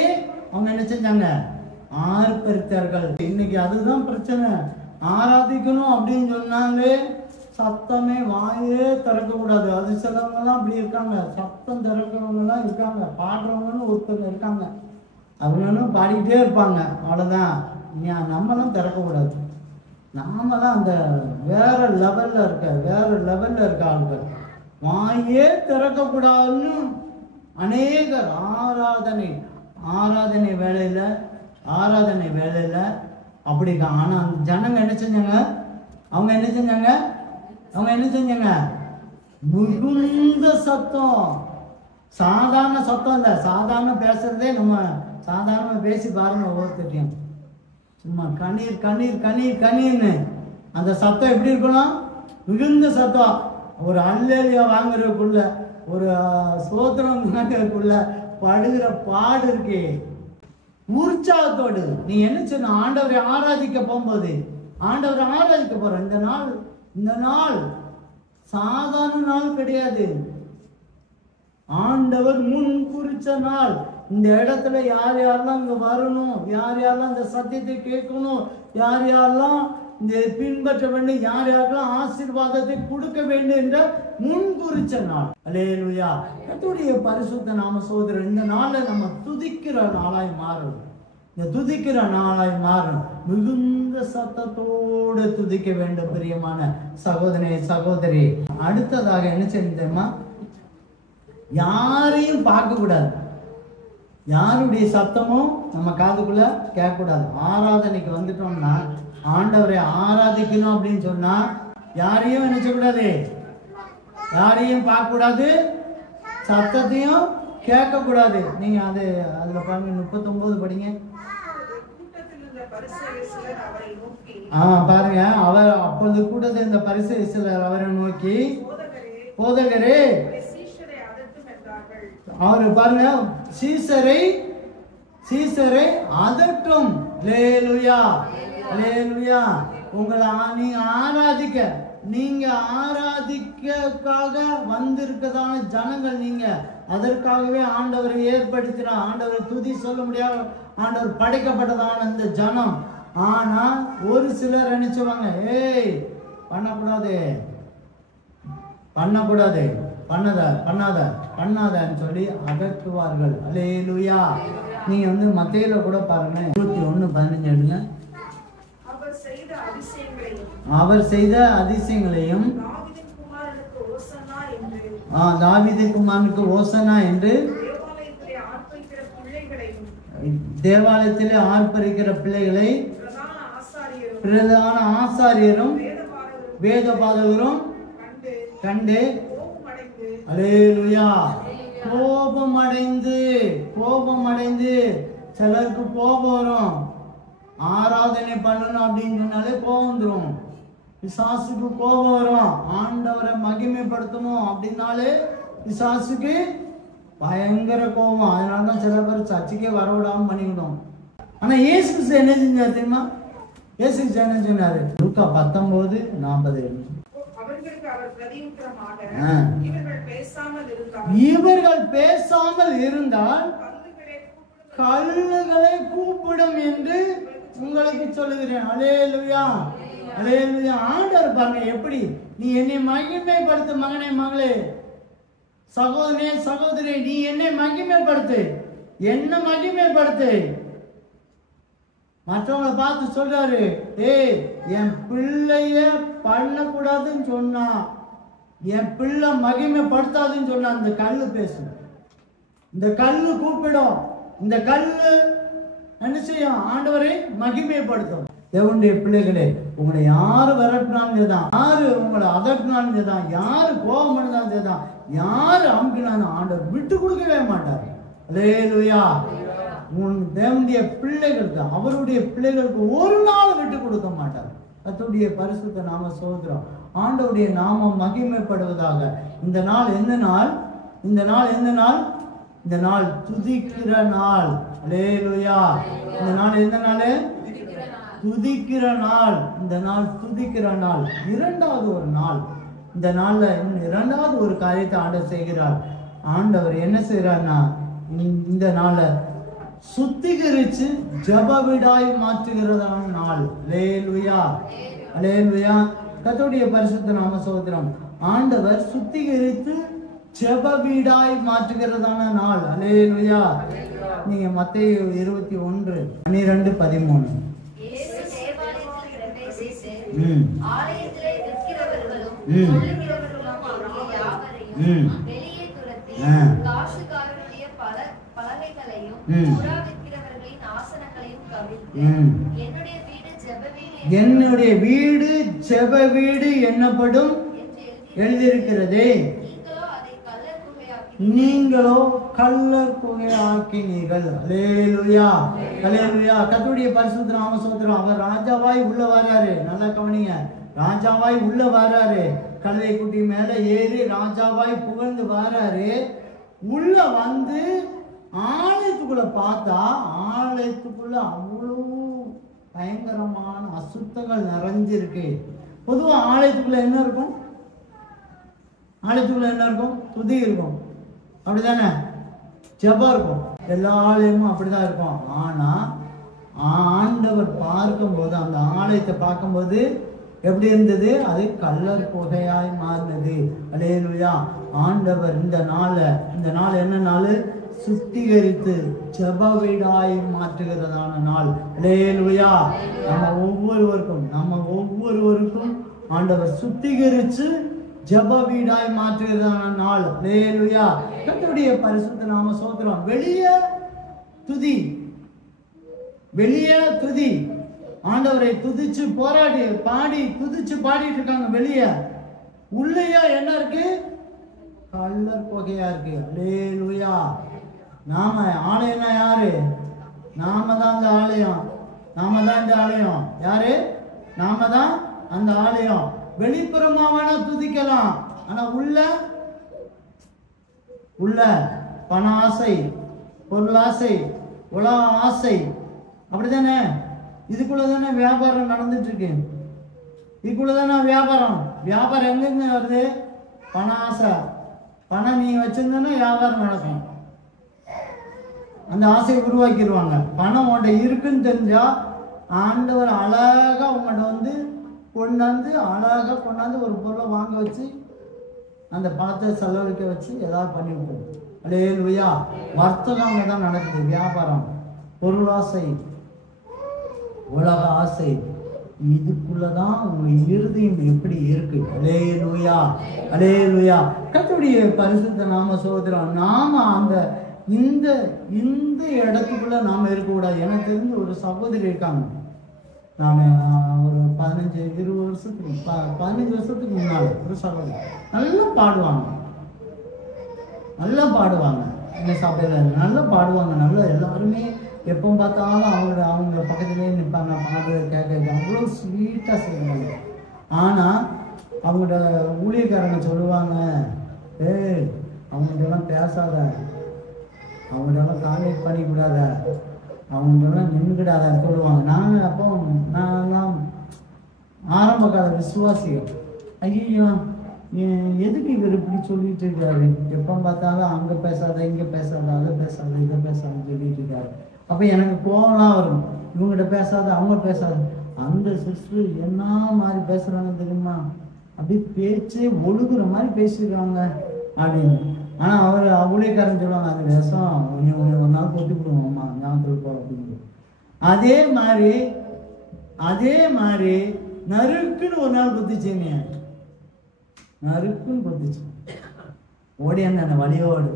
அவங்க என்ன செஞ்சாங்க? ஆர்ப்பரித்தார்கள். இன்னைக்கு அதுதான் பிரச்சனை. ஆராதிக்கணும் அப்படின்னு சொன்னாலே சத்தமே, வாயே திறக்க கூடாது. அது சிலவங்க எல்லாம் அப்படி இருக்காங்க, சத்தம் திறக்கிறவங்க எல்லாம் இருக்காங்க, பாடுறவங்கன்னு ஒருத்தர் இருக்காங்க, அவங்களும் பாடிக்கிட்டே இருப்பாங்க, அவ்வளவுதான். நம்மளும் திறக்கக்கூடாது. நாம தான் அந்த வேற லெவல்ல இருக்க ஆட்கள். வாயே திறக்கக்கூடாதுன்னு அநேகர் ஆராதனை வேலையில அப்படி. ஆனா அந்த ஜனங்க என்ன செஞ்சாங்க? அவங்க என்ன செஞ்சாங்க? மிகுந்த சத்தம். சாதாரண சத்தம் இல்ல. சாதாரண பேசுறதே நம்ம சாதாரண பேசி பாருங்க, ஒவ்வொருத்தையும் சும்மா கண்ணீர் கண்ணீர் கண்ணீர் கண்ணீர்னு. அந்த சத்தம் எப்படி இருக்கணும்? மிகுந்த சத்தம். ஒரு அல்லேலியா வாங்குறதுக்குள்ள, ஒரு சோத்திரம் வாங்குறதுக்குள்ள படுகிற பாடு இருக்கே, உற்சாகத்தோடு நீ என்ன சொன்ன? ஆண்டவரை ஆராதிக்க போகும்போது, ஆண்டவரை ஆராதிக்க போற இந்த நாள் சாதாரண நாள் கிடையாது. ஆண்டவர் முன் குறிச்ச நாள். இந்த இடத்துல யார் யாரெல்லாம் இங்க வரணும், யார் யாரெல்லாம் இந்த சத்தியத்தை கேட்கணும், யார் யாரெல்லாம் இந்த பின்பற்ற வேண்டும், யார் யாரெல்லாம் ஆசீர்வாதத்தை கொடுக்க வேண்டும் என்ற முன் குறிச்ச நாள். அல்லேலூயா. கர்த்தருடைய பரிசுத்த நாம சோதரர், இந்த நாளை நம்ம துதிக்கிற நாளாய் மாறும். இந்த துதிக்கிற நாளாய் மாறும். மிகுந்த சத்தத்தோடு துதிக்க வேண்டும் பிரியமான சகோதரி. அடுத்ததாக என்ன செய்யணுமா? யாரையும் பார்க்க கூடாது. யாருடைய சத்தமும் நம்ம காதுக்குள்ள கேட்க கூடாது. ஆராதனைக்கு வந்துட்டோம்னா, ஆண்டவரை ஆராதிக்கணும் அப்படின்னு சொன்னா யாரையும் என்ன செய்யக்கூடாது? யாரையும் பார்க்க கூடாது, சத்தத்தையும் கேட்க கூடாது. நீங்க அதுல பாருங்க, 39 படிங்க. பாருங்க, அவர் அப்பொழுது கூட்டத்தில் இந்த பரிசேயர் சிலர் அவரை நோக்கி, போதகரே, அவரு பாருங்க, சீசரை அதட்டும். அல்லேலூயா, அல்லேலூயா. உங்களை நீங்க ஆராதிக்காக வந்திருக்கதான ஜனங்கள் நீங்க. அதற்காகவே ஆண்டவரை ஏற்படுத்தினார். ஆண்டவரை துதி சொல்ல முடியாது, ஆண்டவர் படைக்கப்பட்டதான இந்த ஜனம். ஆனா ஒரு சிலர் நினைச்சுவாங்க, ஏய் பண்ணாதன்னு சொல்லி அகற்றுவார்கள். அல்லேலூயா. நீங்க மத்தேயுல கூட பாருங்க, 21:15 எடுங்க. அவர் செய்த அதிசயங்களையும் தாவீது குமாரனுக்கு ஓசனா என்று தேவாலயத்திலே ஆர்ப்பரிக்கிற பிள்ளைகளை பிரதான ஆசாரியரும் வேதபாரகரும் கண்டு, அல்லேலூயா, கோபம் அடைந்து. சிலருக்கு கோபம் வரும். ஆராதனை பண்ணணும் அப்படின்னு சொன்னாலே கோபம் வந்துடும். பிசாசுக்கு கோபம் வரும். ஆண்டவரை மகிமைப்படுத்தணும் அப்படின்னாலே பிசாசுக்கு பயங்கர கோபம். அதனாலதான் சில பேர் சர்ச்சுக்கே வரவிடாம பண்ணிக்கணும். ஆனா இயேசு என்ன செஞ்சாரு தெரியுமா? இயேசு என்ன சொன்னாரு? லூக்கா 19:40. இவர்கள் பேசாமல் இருந்தால் கல்லுகளை கூப்பிடும் என்று உங்களுக்கு சொல்லுகிறேன். அல்லேலூயா, அல்லேலூயா. ஆண்டவர் பாருங்க எப்படி, நீ என்னை மகிமைப்படுத்து மகனே, மகளே, சகோதரனே, சகோதரி, நீ என்னை மகிமைப்படுத்து, என்ன மகிமைப்படுத்து. மற்றவங்களை பார்த்து சொல்றாரு, ஏய், என் பிள்ளைய பண்ணக்கூடாதுன்னு சொன்னா, என் பிள்ளை மகிமைப்படுத்தாதுன்னு சொன்னா, அந்த கல்லு பேசும், இந்த கல்லு கூப்பிடும், இந்த கல்லு என்ன செய்யும்? ஆண்டவரை மகிமைப்படுத்தும். தேவனுடைய பிள்ளைகளே, உங்களை யாரு விரட்டினாலும் தான், யாரு உங்களை அதட்டினாலும் தான், யாரு கோபம் பண்ணாலும் தான், யாரு அமுக்கினாலும் ஆண்டவர் விட்டு கொடுக்கவே மாட்டார். அல்லேலூயா. தேவனுடைய பிள்ளைகளுக்கு, அவருடைய பிள்ளைகளுக்கு ஒரு நாள் விட்டு கொடுக்க மாட்டார். கர்த்தருடைய பரிசுத்த நாம சோதரம். ஆண்டவருடைய நாமம் மகிமைப்படுவதாக. இந்த நாள் என்ன நாள்? இந்த நாள் என்ன நாள்? இந்த நாள் துதிக்கிற நாள். அல்லேலூயா. இந்த நாள் என்ன நாள்? துதிக்கிற நாள். இந்த நாள் துதிக்கிற நாள். இரண்டாவது ஒரு நாள். இந்த நாள்ல இரண்டாவது ஒரு காரியத்தை ஆண்டவர் செய்கிறார். ஆண்டவர் என்ன செய்யறார்னா, இந்த நாளை சுத்திகரிச்சு ஜபவிடாய் மாற்றுகிறதான நாள். அல்லேலூயா. அல்லேலூயா. கர்த்தருடைய பரிசுத்த நாம சோதரம். ஆண்டவர் சுத்திகரித்து ஜபவிடாய் மாற்றுகிறதான நாள். அல்லேலூயா. நீங்க மத்தேயு 21:12-13. ஆலயத்திலே விற்கிறவர்களும் கொள்ளுகிறவர்களும் யாவரையும் வெளியே துரத்தி காசுகாரருடைய பலகைகளையும் புறா விற்கிறவர்களின் ஆசனங்களையும் கவிழ்த்து என்னுடைய வீடு ஜெப வீடு என்னப்படும் எழுதியிருக்கிறதே, நீங்களோ கள்ளர் குகையாக்கினீர்கள். அல்லேலூயா. அல்லேலூயா. கர்த்தருடைய பரிசுத்த நாம ஸ்தோத்திரம். அவர் ராஜாவாய் உள்ள வராரு. நல்லா கவனிங்க. ராஜாவாய் உள்ள வராரு. கழுதை குட்டி மேல ஏறி ராஜாவாய் புகழ்ந்து வராரு. உள்ள வந்து ஆலயத்துக்குள்ள பார்த்தா, ஆலயத்துக்குள்ள அவ்வளவு பயங்கரமான அசுத்தங்கள் நிறைஞ்சிருக்கு. பொதுவா ஆலயத்துக்குள்ள என்ன இருக்கும்? ஆலயத்துக்குள்ள என்ன இருக்கும்? துதி இருக்கும், அப்படிதானே? ஜெபம் இருக்கும். எல்லா ஆலயமும் அப்படிதான் இருக்கும். ஆனா ஆண்டவர் பார்க்கும்போது, அந்த ஆலயத்தை பார்க்கும்போது எப்படி இருந்தது? அது கள்ளர் புகையாய் மாறினது. அல்லேலூயா. ஆண்டவர் இந்த நாள் என்ன நாள்? சுத்திகரித்து ஜெப வீடாய் மாற்றுகிறதான நாள். அல்லேலூயா. நம்ம ஒவ்வொருவருக்கும் ஆண்டவர் சுத்திகரித்து ஜெப வீடாய் மாற்றுகிறதான நாள். அல்லேலூயா. கர்த்தருடைய பரிசுத்த நாம ஸ்தோத்திரம். வெளியே துதி. ஆண்டவரை துதிச்சு பாடிட்டு இருக்காங்க வெளியே. உள்ளேயா என்ன இருக்கு? கள்ளர் புகையா இருக்கு. அல்லேலூயா. நாம ஆலயம்னா யாரு? நாம தான் அந்த ஆலயம். யாரு? நாம தான் அந்த ஆலயம். வெளிப்புறமா வேணா துதிக்கலாம், ஆனா உள்ள பண ஆசை, பொருள் ஆசை, உலக ஆசை, அப்படித்தானே? இதுக்குள்ளதானே வியாபாரம் நடந்துட்டு இருக்கு. இதுக்குள்ளதானே வியாபாரம் எங்க வருது? பண ஆசை. பணம் நீங்க வச்சிருந்தா வியாபாரம் நடக்கும். அந்த ஆசையை உருவாக்கிடுவாங்க. பணம் உன்ட இருக்குன்னு தெரிஞ்சா ஆண்டவர் அழகா உங்கள்கிட்ட கொண்டாந்து ஒரு பொருளை வாங்க வச்சு அந்த பணத்தை செலவழிக்க வச்சு ஏதாவது பண்ணி விட்டுரும். அல்லேலூயா. வர்த்தகம் அங்கதான் நடக்குது. வியாபாரம், பொருள் ஆசை, உலக ஆசை, இதுக்குள்ளதான் உங்க இருதயம் எப்படி இருக்கு. அல்லேலூயா. அல்லேலூயா. கர்த்தருடைய பரிசுத்த நாம சோதரம். நாம இந்த இடத்துக்குள்ள நாம இருக்கக்கூடாது. எனக்கு தெரிஞ்ச ஒரு சகோதரி இருக்காங்க. நான் ஒரு 15 வருஷத்துக்கு முன்னால ஒரு சகோதரி நல்லா பாடுவாங்க. இந்த சபையில நல்லா பாடுவாங்க. நல்லா எல்லாருமே எப்போ பார்த்தாலும் அவங்க பக்கத்துலேயே நிற்பாங்க. பாடு கேட்க அவ்வளோ ஸ்வீட்டாக செய்வாங்க. ஆனால் அவங்களோட ஊழியக்காரங்க சொல்லுவாங்க, அவங்கள்டெல்லாம் பேசாத, அவங்கள்டெல்லாம் கான்டாக்ட் பண்ணிக்கூடாத, அவங்கள்டெல்லாம் நின்றுக்கிடாதான்னு சொல்லுவாங்க. நான்லாம் ஆரம்ப கால விசுவாசிகள். ஐயோ, எதுக்கு இவர் இப்படி சொல்லிட்டு இருக்காரு? எப்போ பார்த்தாலும் அங்கே பேசாத, இங்கே பேசாத, அதை பேசாத, இதை பேசாதுன்னு சொல்லிட்டு இருக்காரு. அப்போ எனக்கு கோவம்லாம் வரும். இவங்ககிட்ட பேசாத, அவங்க பேசாத. அந்த சிஸ்டர் என்ன மாதிரி பேசுகிறாங்க தெரியுமா? அப்படியே பேச்சே ஒழுகுற மாதிரி பேசிடுறாங்க அப்படின்னு. ஆனால் ஊழியக்காரன் சொல்லுவாங்க, அது விஷம், ஒரு நாள் கொட்டி விடுவோம்மா, ஞாபகத்தில் போ அப்படின்னு. அதே மாதிரி நறுக்குன்னு ஒரு நாள் குத்திச்சுங்க. நறுக்குன்னு குத்திச்சு. ஓடியாங்க வழியோடு.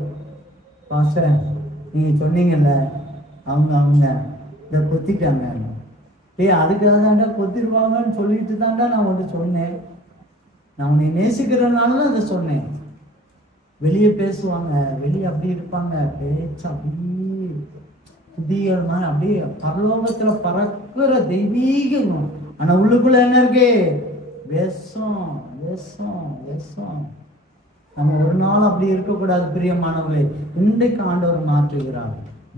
பாஸ்டர், நீங்கள் சொன்னீங்கல்ல, அவங்க இதை குத்திட்டாங்க. அதுக்காக தாண்டா கொத்திருவாங்கன்னு சொல்லிட்டு தாண்டா நான் வந்து சொன்னேன். நான் உன்னை நேசிக்கிறதுனால தான் அதை சொன்னேன். வெளியே பேசுவாங்க, வெளியே அப்படி இருப்பாங்க, பேச்சு அப்படியே புதியல் மாதிரி அப்படியே பரலோகத்துல பறக்கிற தெய்வீகம். ஆனா உள்ளுக்குள்ள என்ன இருக்கு? விஷம் விஷம் விஷம். நம்ம ஒரு நாள் அப்படி இருக்கக்கூடாது பிரியமானவர்களே. இன்றைக்கு ஆண்டவர் மாற்றுகிறார்,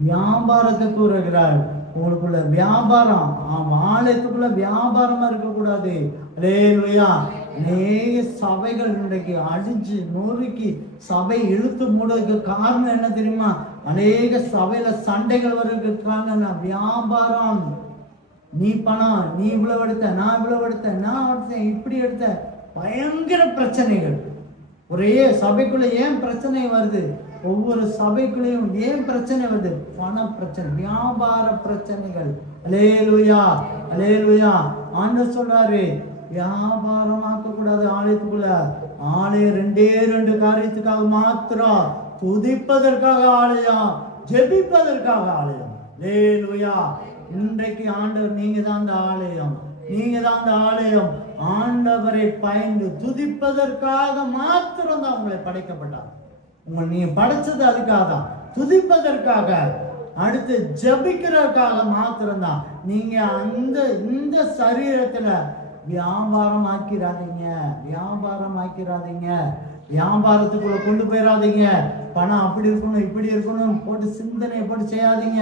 வியாபாரத்தை கூறுகிறார். உங்களுக்குள்ள வியாபாரம், ஆலயத்துக்குள்ள வியாபாரமா இருக்கக்கூடாது. அல்லேலூயா. அநேக சபைகள் இன்றைக்கு அடிச்சு நொறுக்கி சபை இழுத்து மூடுறதுக்கு காரணம் என்ன தெரியுமா? அநேக சபையில சண்டைகள் வர்றதுக்கான வியாபாரம். நீ பணம், நீ இவ்வளவு எடுத்த, நான் இவ்வளவு எடுத்தேன், நான் எடுத்தேன், இப்படி எடுத்த, பயங்கர பிரச்சனைகள். ஒரே சபைக்குள்ள ஏன் பிரச்சனை வருது? ஒவ்வொரு சபைக்குள்ளேயும் ஏன் பிரச்சனை வருது? பண பிரச்சனை, வியாபார பிரச்சனைகள். அல்லேலூயா அல்லேலூயா. ஆண்டவர் சொல்றாரு, வியாபாரமாக்க கூடாது ஆலயத்துக்குள்ள. ஆலயம் 2 காரியத்துக்காக மாத்திரம், துதிப்பதற்காக ஆலயம், ஜெபிப்பதற்காக ஆலயம். அல்லேலூயா. இன்றைக்கு ஆண்டவர் நீங்க தான் அந்த ஆலயம், நீங்க தான் அந்த ஆலயம். ஆண்டவரை பயந்து துதிப்பதற்காக மாத்திரம் தான் உங்களை படைக்கப்பட்டார். உங்களை நீங்க படைச்சது அதுக்காக தான், துதிப்பதற்காக, அடுத்து ஜபிக்கிறதுக்காக மாத்திரம்தான். நீங்க இந்த சரீரத்துல வியாபாரம் ஆக்கிறாதீங்க, வியாபாரம் ஆக்கிறாதீங்க, வியாபாரத்துக்குள்ள கொண்டு போயிடாதீங்க. பணம் அப்படி இருக்கணும் இப்படி இருக்கணும் போட்டு சிந்தனை போட்டு செய்யாதீங்க.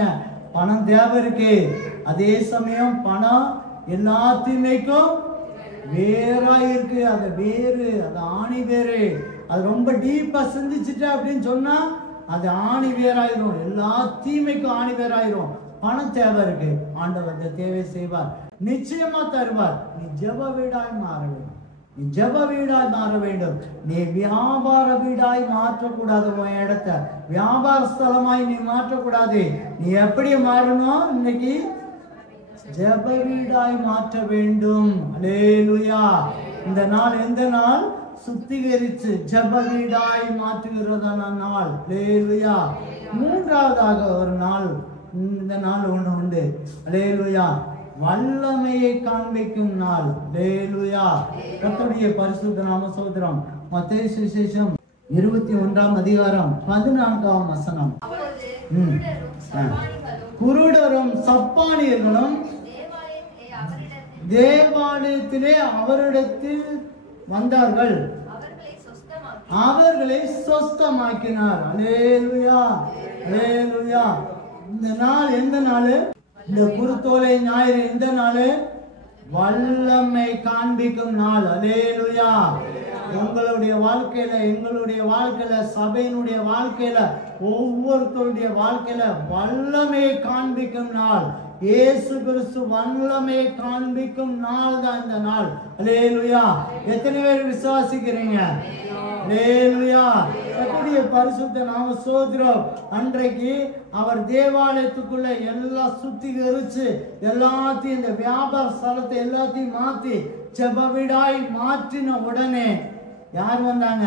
பணம் தேவை இருக்கு, அதே சமயம் பணம் எல்லாத்தையுமேக்கும் வேறா இருக்கு. அது வேறு, அது ஆணி வேறு. அது ரொம்ப டீப்பா சிந்திச்சுட்ட அப்படின்னு சொன்னா அது ஆணி வேறாயிரும், எல்லா தீமைக்கும் ஆணி வேறாயிரும். பணம் தேவை இருக்கு, ஆண்டவர் அந்த தேவை செய்வார், நிச்சயமா தருவார். நீ ஜெப வீடாய் மாற வேண்டும், நீ ஜெப வீடாய் மாற வேண்டும். நீ வியாபார வீடாய் மாற்றக்கூடாது. உன் இடத்த வியாபார ஸ்தலமாய் நீ மாற்றக்கூடாது. நீ எப்படி மாறணும்? இன்னைக்கு ஜெப வீடாய் மாற்ற வேண்டும். அல்லேலூயா. இந்த நாள் எந்த நாள்? சுத்திகரித்து ஜெப வீடாய் மாற்றுகிறதான நாள். அல்லேலூயா. மூன்றாவதாக ஒரு நாள், இந்த நாள் ஒன்று உண்டு. அல்லேலூயா. வல்லமையை காண்பிக்கும் நாள். அல்லேலூயா. கர்த்தருடைய பரிசுத்த நாம ஸ்தோத்திரம். மத்தேயு சுவிசேஷம் 21ஆம் அதிகாரம் 14ஆம் வசனம். குருடரும் சப்பானியர்களும் தேவாலயத்திலே அவரிடத்தில் வந்தார்கள், அவர்களை சொஸ்தமாக்கினார். அல்லேலூயா அல்லேலூயா. இந்த நாள் எந்த நாள்? இந்த குருத்தோலை ஞாயிறு. இந்த நாள் வல்லமை காண்பிக்கும் நாள். அல்லேலூயா. உங்களுடைய வாழ்க்கையில, எங்களுடைய வாழ்க்கையில, சபையினுடைய வாழ்க்கையில, ஒவ்வொருத்தருடைய வாழ்க்கையில வல்லமையை காண்பிக்கும் நாள். இயேசு கிறிஸ்து வல்லமையை காண்பிக்கும் நாள் தான் இந்த நாள். அல்லேலூயா. எத்தனை பேர் விசுவாசிக்கிறீங்க? அல்லேலூயா. கர்த்தருடைய பரிசுத்த நாம ஸ்தோத்திரம். அன்றைக்கு அவர் தேவாலயத்துக்குள்ள எல்லாம் சுத்திகரிச்சு எல்லாத்தையும், இந்த வியாபார ஸ்தலத்தை எல்லாத்தையும் மாத்தி ஜெப வீடாய் மாற்றின உடனே யார் வந்தாங்க?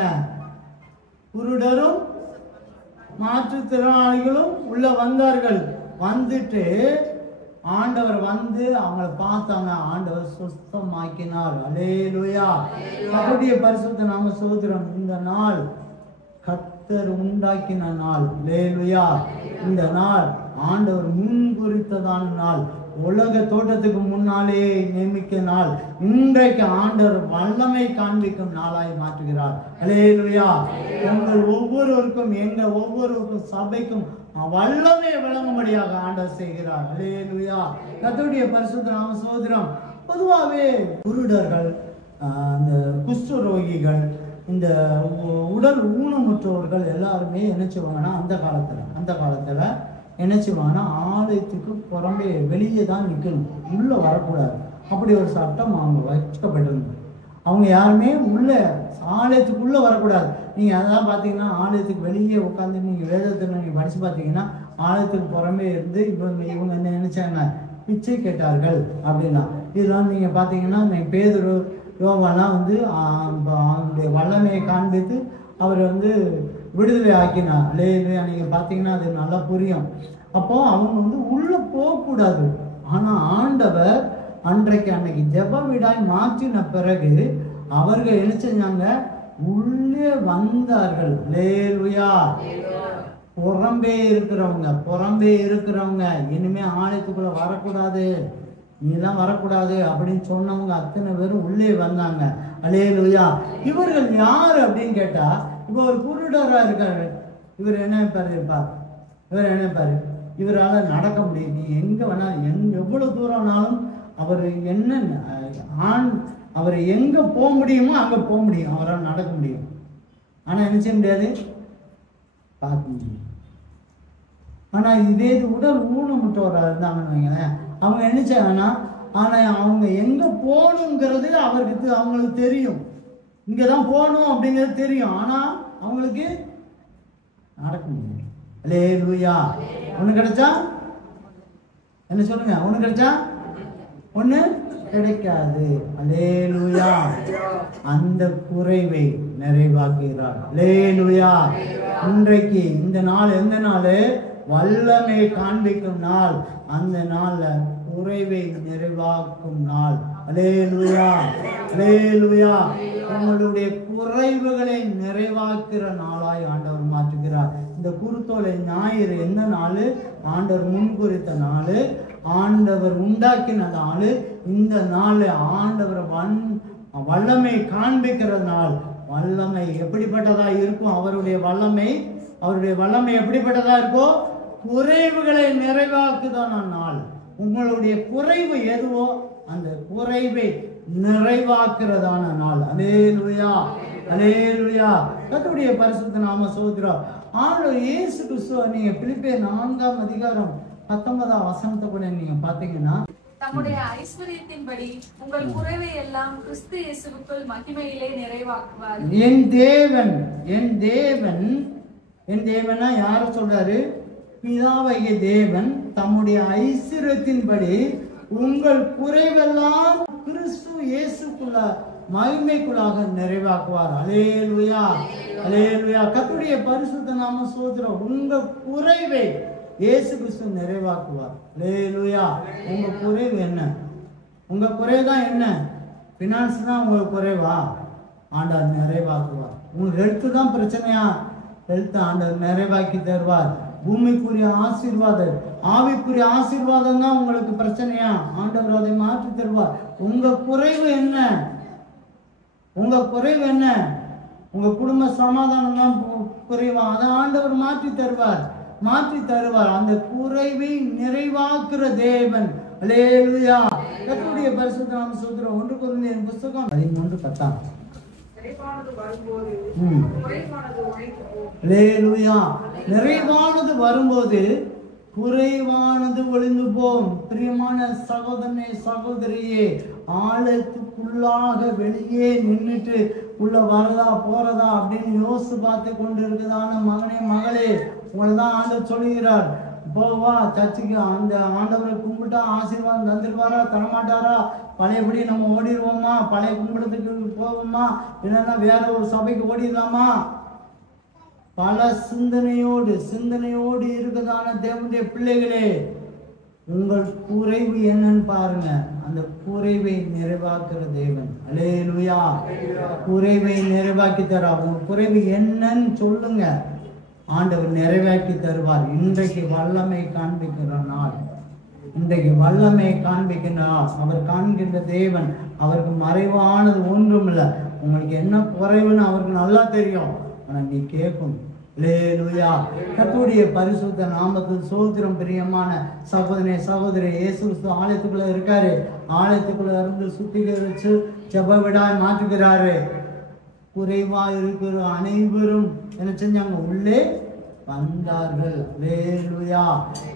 குருடரும் மாற்றுத்திறனாளிகளும் உள்ள வந்தார்கள். வந்துட்டு ஆண்டவர் வந்து அவங்களை பார்த்தாங்க, ஆண்டவர் சுத்தமாக்கினார். அல்லேலூயா. கர்த்தருடைய பரிசுத்த நாம ஸ்தோத்திரம். இந்த நாள் கர்த்தர் உண்டாக்கின நாள். அல்லேலூயா. இந்த நாள் ஆண்டவர் முன் குறித்ததான நாள். உலக தோட்டத்துக்கு முன்னாலே நியமிக்க நாள். இன்றைக்கு ஆண்டவர் வல்லமை காண்பிக்கும் நாளாய் மாற்றுகிறார். அல்லேலூயா. உங்கள் ஒவ்வொருவருக்கும், எங்க ஒவ்வொருவருக்கும், சபைக்கும் வல்லமை வழங்கும்படியாக ஆண்டவர் செய்கிறார். அல்லேலூயா. கர்த்தருடைய பரிசுத்த நாம ஸ்தோத்திரம். பொதுவாகவே குருடர்கள், இந்த குஷ்டரோகிகள், இந்த உடல் ஊனமுற்றவர்கள் எல்லாருமே என்ன செய்வாங்கன்னா அந்த காலத்துல என்ன செய்வாங்கன்னா ஆலயத்துக்கு புறம்பே வெளியே தான் நிற்கணும், உள்ள வரக்கூடாது. அப்படி ஒரு சட்டம் அவங்க வைக்கப்பட்டிருந்தது. அவங்க யாருமே உள்ள ஆலயத்துக்குள்ள வரக்கூடாது. நீங்க அதான் பார்த்தீங்கன்னா ஆலயத்துக்கு வெளியே உட்காந்து நீங்க வேதத்தில் நீங்க படிச்சு பார்த்தீங்கன்னா ஆலயத்துக்கு புறம்பே இருந்து இவங்க என்ன நினைச்சாங்க? பிச்சை கேட்டார்கள் அப்படின்னா. இதெல்லாம் நீங்க பார்த்தீங்கன்னா பேதுரு, யோவான்லாம் வந்து அவனுடைய வல்லமையை காண்பித்து அவர் வந்து விடுதலை ஆக்கினார். அல்லேலூயா. நீங்க பார்த்தீங்கன்னா அது நல்லா புரியும். அப்போ அவங்க வந்து உள்ள போகக்கூடாது. ஆனா ஆண்டவர் அன்னைக்கு ஜெப வீடாய் மாற்றின பிறகு அவர்கள் என்ன செஞ்சாங்க? உள்ளே வந்தார்கள். அல்லேலூயா. புறம்பே இருக்கிறவங்க இனிமே ஆலயத்துக்குள்ள வரக்கூடாது, நீதான் வரக்கூடாது அப்படின்னு சொன்னவங்க அத்தனை பேரும் உள்ளே வந்தாங்க. அல்லேலூயா. இவர்கள் யாரு அப்படின்னு கேட்டா, இப்ப ஒரு குருடரா இருக்காரு. இவர் என்ன நினைப்பாரு? இவரால் நடக்க முடியும். நீ எங்க வேணாலும் எவ்வளவு தூரம்னாலும் அவர் அவர் எங்க போக முடியுமோ அங்க போக முடியும், அவரால் நடக்க முடியும். ஆனா என்ன செய்ய முடியாது? பார்க்க முடியும். ஆனா இதே உடல் ஊனமுற்றவரா இருந்தாங்கன்னு வைங்களேன், அவங்க என்ன செய்வாங்கன்னா, ஆனா அவங்க எங்க போகணுங்கிறது அவங்களுக்கு தெரியும். இங்கதான் போகணும் அப்படிங்கிறது தெரியும். ஆனா அவங்களுக்கு நடக்க முடியும். அல்லேலூயா. ஒண்ணு கிடைச்சா என்ன சொல்லுங்க? ஒண்ணு கிடைச்சா ஒண்ணு கிடைக்காது. அல்லேலூயா. அந்த குறைவை நிறைவாக்குகிறார். அல்லேலூயா. இன்றைக்கு இந்த நாள் எந்த நாள்? வல்லமை காண்பிக்கும் நாள். அந்த நாள்ல குறைவை நிறைவாக்கும் நாள். அல்லேலூயா. அல்லேலூயா. உங்களுடைய குறைவுகளை நிறைவாக்குற நாளாய் ஆண்டவர் மாற்றுகிறார். இந்த குருத்தோலை ஞாயிறு என்ன நாள்? ஆண்டவர் முன்குறித்த நாள், ஆண்டவர் உண்டாக்கின நாள். இந்த நாள் ஆண்டவர் வல்லமை காண்பிக்கிற நாள். வல்லமை எப்படிப்பட்டதா இருக்கும்? அவருடைய வல்லமை எப்படிப்பட்டதா இருக்கோ? குறைவுகளை நிறைவாக்குதான நாள். உங்களுடைய குறைவு எதுவோ அந்த குறைவை நிறைவாக்குறதான நாள். அல்லேலூயா. அல்லேலூயா. கர்த்தருடைய பரிசுத்த நாம ஸ்தோத்திரம். ஆண்டவர் இயேசு கிறிஸ்து, நீங்க பிலிப்பியர் 4ஆம் அதிகாரம் 19ஆம் வசனத்தை கூட நீங்க பாத்தீங்கன்னா, தம்முடைய ஐஸ்வரியத்தின்படி உங்கள் குறைவை எல்லாம் கிறிஸ்து இயேசுவுக்குள் மகிமையிலே நிறைவாக்குவார். என் தேவனா யார சொல்றாரு? பிதாவாகிய தேவன் தம்முடைய ஐஸ்வரியத்தின்படி உங்கள் குறைவெல்லாம் கிறிஸ்து இயேசுக்குள்ள மகிமைக்குள்ளாக நிறைவாக்குவார். அல்லேலூயா. அல்லேலூயா. கர்த்தருடைய பரிசுத்த நாம ஸ்தோத்திரம். உங்க குறைவை இயேசு கிறிஸ்து நிறைவாக்குவார். அல்லேலூயா. உங்க குறைவு என்ன? உங்க குறைதான் என்ன? பினான்ஸ் தான் உங்களுக்கு குறைவா? ஆண்டவர் நிறைவாக்குவார். உங்களுக்கு ஹெல்த் தான் பிரச்சனையா? ஹெல்த் ஆண்டவர் நிறைவாக்கி தருவார். பூமிக்குரிய ஆசீர்வாதம், ஆவிக்குரிய ஆசீர்வாதம் தான் உங்களுக்கு பிரச்சனையா? ஆண்டவர் அதை மாற்றி தருவார். உங்க குறைவு என்ன? உங்க குறைவு என்ன? உங்க குடும்ப சமாதானம் தான் குறைவா? அதை ஆண்டவர் மாற்றி தருவார். அந்த குறைவை நிறைவாக்குற தேவன். அல்லேலூயா. கர்த்தருடைய பரிசுத்த நாம ஸ்தோத்திரம். 1 கொரிந்தியர் புத்தகம் 13:10. நிறைவானது வரும்போது குறைவானது ஒளிந்து போம். பிரியமான சகோதரனே, சகோதரியே, ஆலயத்துக்குள்ளாக வெளியே நின்றுட்டு உள்ள வரதா போறதா அப்படின்னு யோசிச்சு பார்த்து கொண்டு இருக்குதான மகனே, மகளே, உங்களை தான் ஆண்டவர் சொல்லுகிறார். போவா சர்ச்சுக்கு, அந்த ஆண்டவரை கும்பிட்டா ஆசீர்வாதம் தந்துருவாரா தரமாட்டாரா? பழையபடி நம்ம ஓடிடுவோமா? பழைய கும்பிடத்துக்கு போவோமா? இல்லைன்னா வேற ஒரு சபைக்கு ஓடிடலாமா? பல சிந்தனையோடு இருக்குதான தேவனுடைய பிள்ளைகளே, உங்கள் குறைவு என்னன்னு பாருங்க. அந்த குறைவை நிறைவாக்குற தேவன். அல்லேலூயா. குறைவை நிறைவாக்கி தரா. உங்க குறைவு என்னன்னு சொல்லுங்க, ஆண்டவர் நிறைவாக்கி தருவார். இன்றைக்கு வல்லமை காண்பிக்கிற நாள். அவர் காண்கின்ற தேவன். அவருக்கு மறைவானது ஒன்றும் இல்லை. உங்களுக்கு என்ன குறைவுன்னு அவருக்கு நல்லா தெரியும். ஆனா நீ கேட்கும். அல்லேலூயா. கர்த்தருடைய பரிசுத்த நாமத்தில் ஸ்தோத்திரம். பிரியமான சகோதரனே, சகோதரி, இயேசு கிறிஸ்து ஆலயத்துக்குள்ள இருக்காரு. ஆலயத்துக்குள்ள இருந்து சுத்திகரிச்சு ஜெப வீடாய் மாற்றுகிறாரு. குறைவா இருக்கிற அனைவரும் என்ன செஞ்சாங்க? உள்ளே வந்தார்கள். அல்லேலூயா.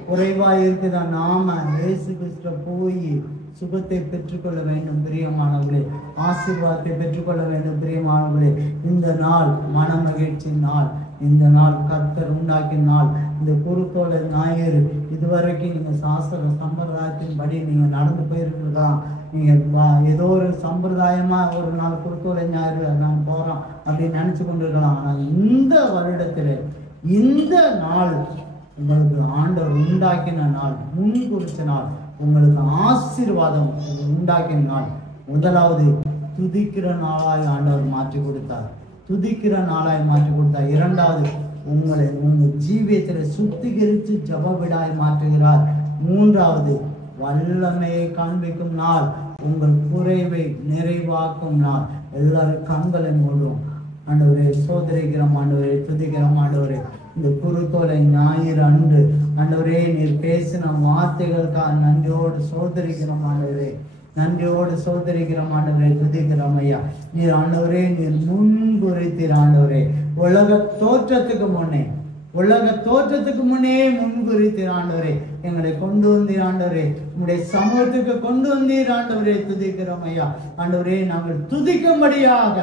குறைவா இருக்குதா? நாம இயேசு கிறிஸ்து போய் சுகத்தை பெற்றுக்கொள்ள வேண்டும் பிரியமானவர்களே. ஆசீர்வாதத்தை பெற்றுக்கொள்ள வேண்டும் பிரியமானவர்களே. இந்த நாள் மன மகிழ்ச்சி நாள். இந்த நாள் கர்த்தர் உண்டாக்கிய நாள். இந்த குருத்தோலை ஞாயிறு இதுவரைக்கும் நீங்க சாஸ்திர சம்பிரதாயத்தின்படி நீங்க நடந்து போயிருக்கிறதா? நீங்க ஏதோ ஒரு சம்பிரதாயமா ஒரு நாள் குருத்தோலை ஞாயிறு நான் போறோம் அப்படின்னு நினைச்சு கொண்டிருக்கலாம். ஆனால் இந்த வருடத்துல இந்த நாள் உங்களுக்கு ஆண்டவர் உண்டாக்கின நாள், முன் குறிச்ச நாள், உங்களுக்கு ஆசீர்வாதம் உண்டாக்கின நாள். முதலாவது துதிக்கிற நாளாய் ஆண்டவர் மாற்றி கொடுத்தார், துதிக்கிற நாளாய் மாற்றி கொடுத்தார். இரண்டாவது உங்களை உங்கள் ஜீவியத்தில் சுத்திகரித்து ஜபவிடாய் மாற்றுகிறார். மூன்றாவது வல்லமையை காண்பிக்கும் நாள், உங்கள் குறைவை நிறைவாக்கும் நாள். எல்லாரும் கண்களை மூடும். ஆண்டவரே சோதரிக்கிறோம், ஆண்டவரே துதிக்கிறோம். ஆண்டவரே இந்த குருத்தோலை ஞாயிறு அன்று ஆண்டவரே நீர் பேசின வார்த்தைகளுக்காக நன்றியோடு சோதரிக்கிறோம். ஆண்டவரே நன்றியோடு சோதரிக்கிறோம். ஆண்டவரே துதிக்கிறோம் ஐயா. நீர் ஆண்டவரே நீர் முன்குறித்தீர். ஆண்டவரே உலக தோற்றத்துக்கு முன்னே, உலக தோற்றத்துக்கு முன்னே முன்குறித்தீர். ஆண்டவரே எங்களை கொண்டு வந்தீர். ஆண்டவரே உங்களுடைய சமூகத்துக்கு கொண்டு வந்தீர். ஆண்டவரே துதிக்கிறோம் ஐயா. ஆண்டவரே நாங்கள் துதிக்கும்படியாக,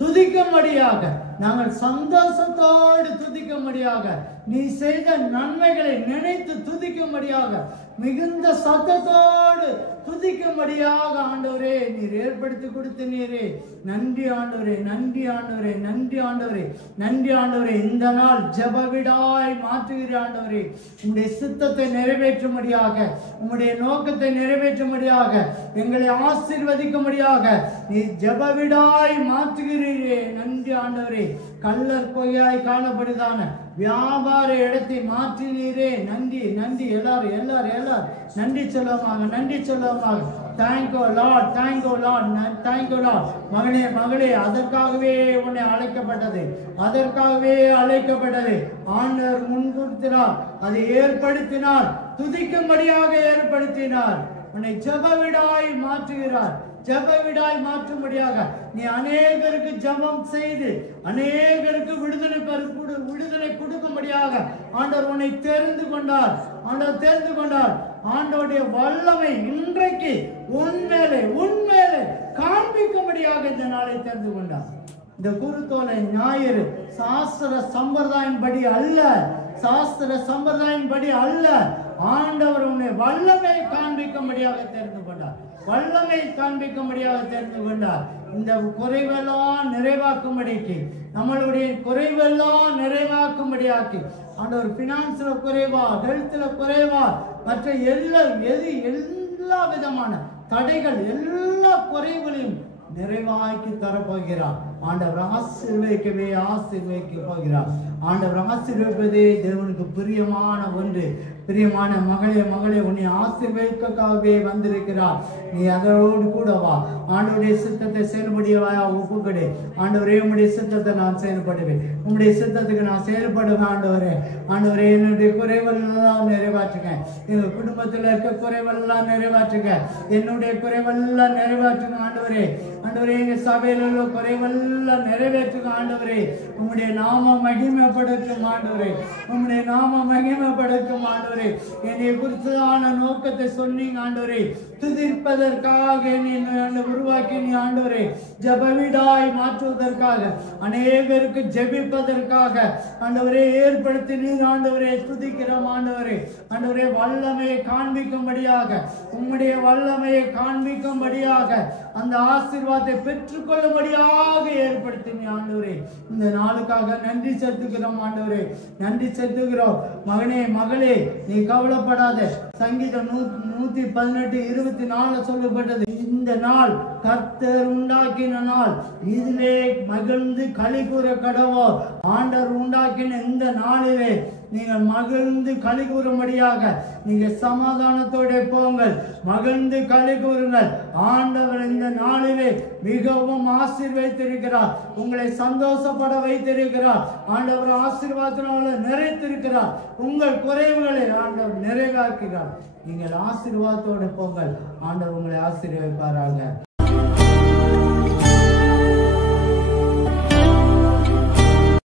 துதிக்கும்படியாக, நாங்கள் சந்தோஷத்தோடு துதிக்கும்படியாக, நீ செய்த நன்மைகளை நினைத்து துதிக்கும்படியாக, மிகுந்த சத்தத்தோடு துதிக்கும்படியாக ஆண்டவரே நீர் ஏற்படுத்தி கொடுத்தீரே. நன்றி ஆண்டவரே, நன்றி ஆண்டவரே, நன்றி ஆண்டவரே, நன்றி ஆண்டவரே. இந்த நாள் ஜபவிடாய் மாற்றுகிற ஆண்டவரே, உங்களுடைய சித்தத்தை நிறைவேற்றும்படியாக, உங்களுடைய நோக்கத்தை நிறைவேற்றும்படியாக, எங்களை ஆசீர்வதிக்கும்படியாக நீ ஜபவிடாய் மாற்றுகிறீரே. நன்றி ஆண்டவரே. கள்ளர் பொய்யாய் காணப்படுதான வியாபார இடத்தை மாற்றினீரே. நன்றி, நன்றி. எல்லாரும் எல்லாரும் எல்லாரும் நன்றி சொல்லுவாங்க, நன்றி சொல்லுவாங்க. Thank you Lord, thank you Lord, thank you Lord. மகனே மகளே, அதற்காகவே உன்னை அழைக்கப்பட்டது, அதற்காகவே அழைக்கப்பட்டது. ஆண்டவர் முன்குறித்தினார், அதை ஏற்படுத்தினார், துதிக்கும்படியாக ஏற்படுத்தினார். உன்னை ஜபவிடாய் மாற்றுகிறார், ஜபவிடாய் மாற்றும்படியாக நீ அநேகருக்கு ஜபம் செய்து அநேகருக்கு விடுதலை கொடுக்கும்படியாக ஆண்டவர் உன்னை தெரிந்து கொண்டார். ஆண்டவர் தெரிந்து கொண்டார். ஆண்டவருடைய வல்லமை இன்றைக்கு உண்மையிலே காண்பிக்கும்படியாக இந்த நாளை தெரிந்து கொண்டார். இந்த குருத்தோலை ஞாயிறு சாஸ்திர சம்பிரதாயின்படி அல்ல, சாஸ்திர சம்பிரதாயின்படி அல்ல. ஆண்டவர் உன்னை வல்லமை காண்பிக்கும்படியாக தெரிந்து கொண்டார், வல்லமை காண்பிக்கும்படியாக தெரிந்து கொண்டார். இந்த குறைவெல்லாம் நிறைவாக்கும்படிக்கு, நம்மளுடைய குறைவெல்லாம் நிறைவாக்கும்படியாக்கி, ஆண்டவர் பினான்ஸ்ல குறைவா, ஹெல்த்ல குறைவா, மற்ற எல்லா விதமான தடைகள், எல்லா குறைகளையும் நிறைவாக்கி தரப்போகிறார். ஆண்டவர் ஆசீர்வதிக்க போகிறார். ஆண்டவர் ஆசீர்வதிப்பதே தேவனுக்கு பிரியமான ஒன்று. பிரியமான மகளே மகளே, உன்னை ஆசீர்வதிக்கவே வந்திருக்கிறார். நீ அதோடு கூட வா. ஆண்டவருடைய சித்தத்தை செயல்படியவா ஒப்புக்கொடு. ஆண்டவரே உம்முடைய சித்தத்தை நான் செயல்படுவேன், உம்முடைய சித்தத்துக்கு நான் செயல்படுவேன். ஆண்டவரே, ஆண்டவரே என்னுடைய குறைவெல்லாம் நிறைவாற்றுங்க, எங்க குடும்பத்தில் இருக்க குறைவெல்லாம் நிறைவாற்றுங்க, என்னுடைய குறைவெல்லாம் நிறைவாற்றுங்க. ஆண்டவரே, ஆண்டவரே எங்க சபையில் உள்ள குறைவெல்லாம் நிறைவேற்றுங்க. ஆண்டவரே உம்முடைய நாம மகிமைப்படட்டும். ஆண்டவரே உம்முடைய நாம மகிமைப்படட்டும். ஆண்டவரே என்னை குறித்ததான நோக்கத்தை சொன்னீங்க. ஆண்டவரே துதிப்பதற்காக என்னை உருவாக்கி நீ ஆண்டவரே ஜபவிடாய் மாற்றுவதற்காக, அநேகருக்கு ஜெபிப்பதற்காக ஆண்டவரே ஏற்படுத்தி நீர் ஆண்டவரே துதிக்கிறோம். ஆண்டவரே, ஆண்டவரே வல்லமையை காண்பிக்கும்படியாக, உம்முடைய வல்லமையை காண்பிக்கும்படியாக, அந்த ஆசீர்வாதத்தை பெற்றுக்கொள்ளும்படியாக ஏற்படுத்தி நீ ஆண்டவரே இந்த நாளுக்காக நன்றி செலுத்துகிறோம். ஆண்டவரே நன்றி செலுத்துகிறோம். மகனே மகளே, நீ கவலைப்படாத. சங்கீதம் 118:24 சொல்லப்பட்டது, இந்த நாள் கர்த்தர் உண்டாக்கின நாள், இதிலே மகிழ்ந்து களி கூற கடவோ. ஆண்டவர் உண்டாக்கின இந்த நாளிலே நீங்கள் மகிழ்ந்து களி கூறும்படியாக நீங்க சமாதானத்தோட போங்கள், மகிழ்ந்து களி கூறுங்கள். ஆண்டவர் இந்த நாளிலே மிகவும் ஆசீர்வதித்திருக்கிறார், உங்களை சந்தோஷப்பட வைத்திருக்கிறார். ஆண்டவர் ஆசீர்வாதத்தினால நிறைத்திருக்கிறார். உங்கள் குறைவுகளை ஆண்டவர் நிறைவாக்குகிறார். நீங்கள் ஆசீர்வாதத்தோடு போங்கள். ஆண்டவர் உங்களை ஆசீர்வதிப்பாராக.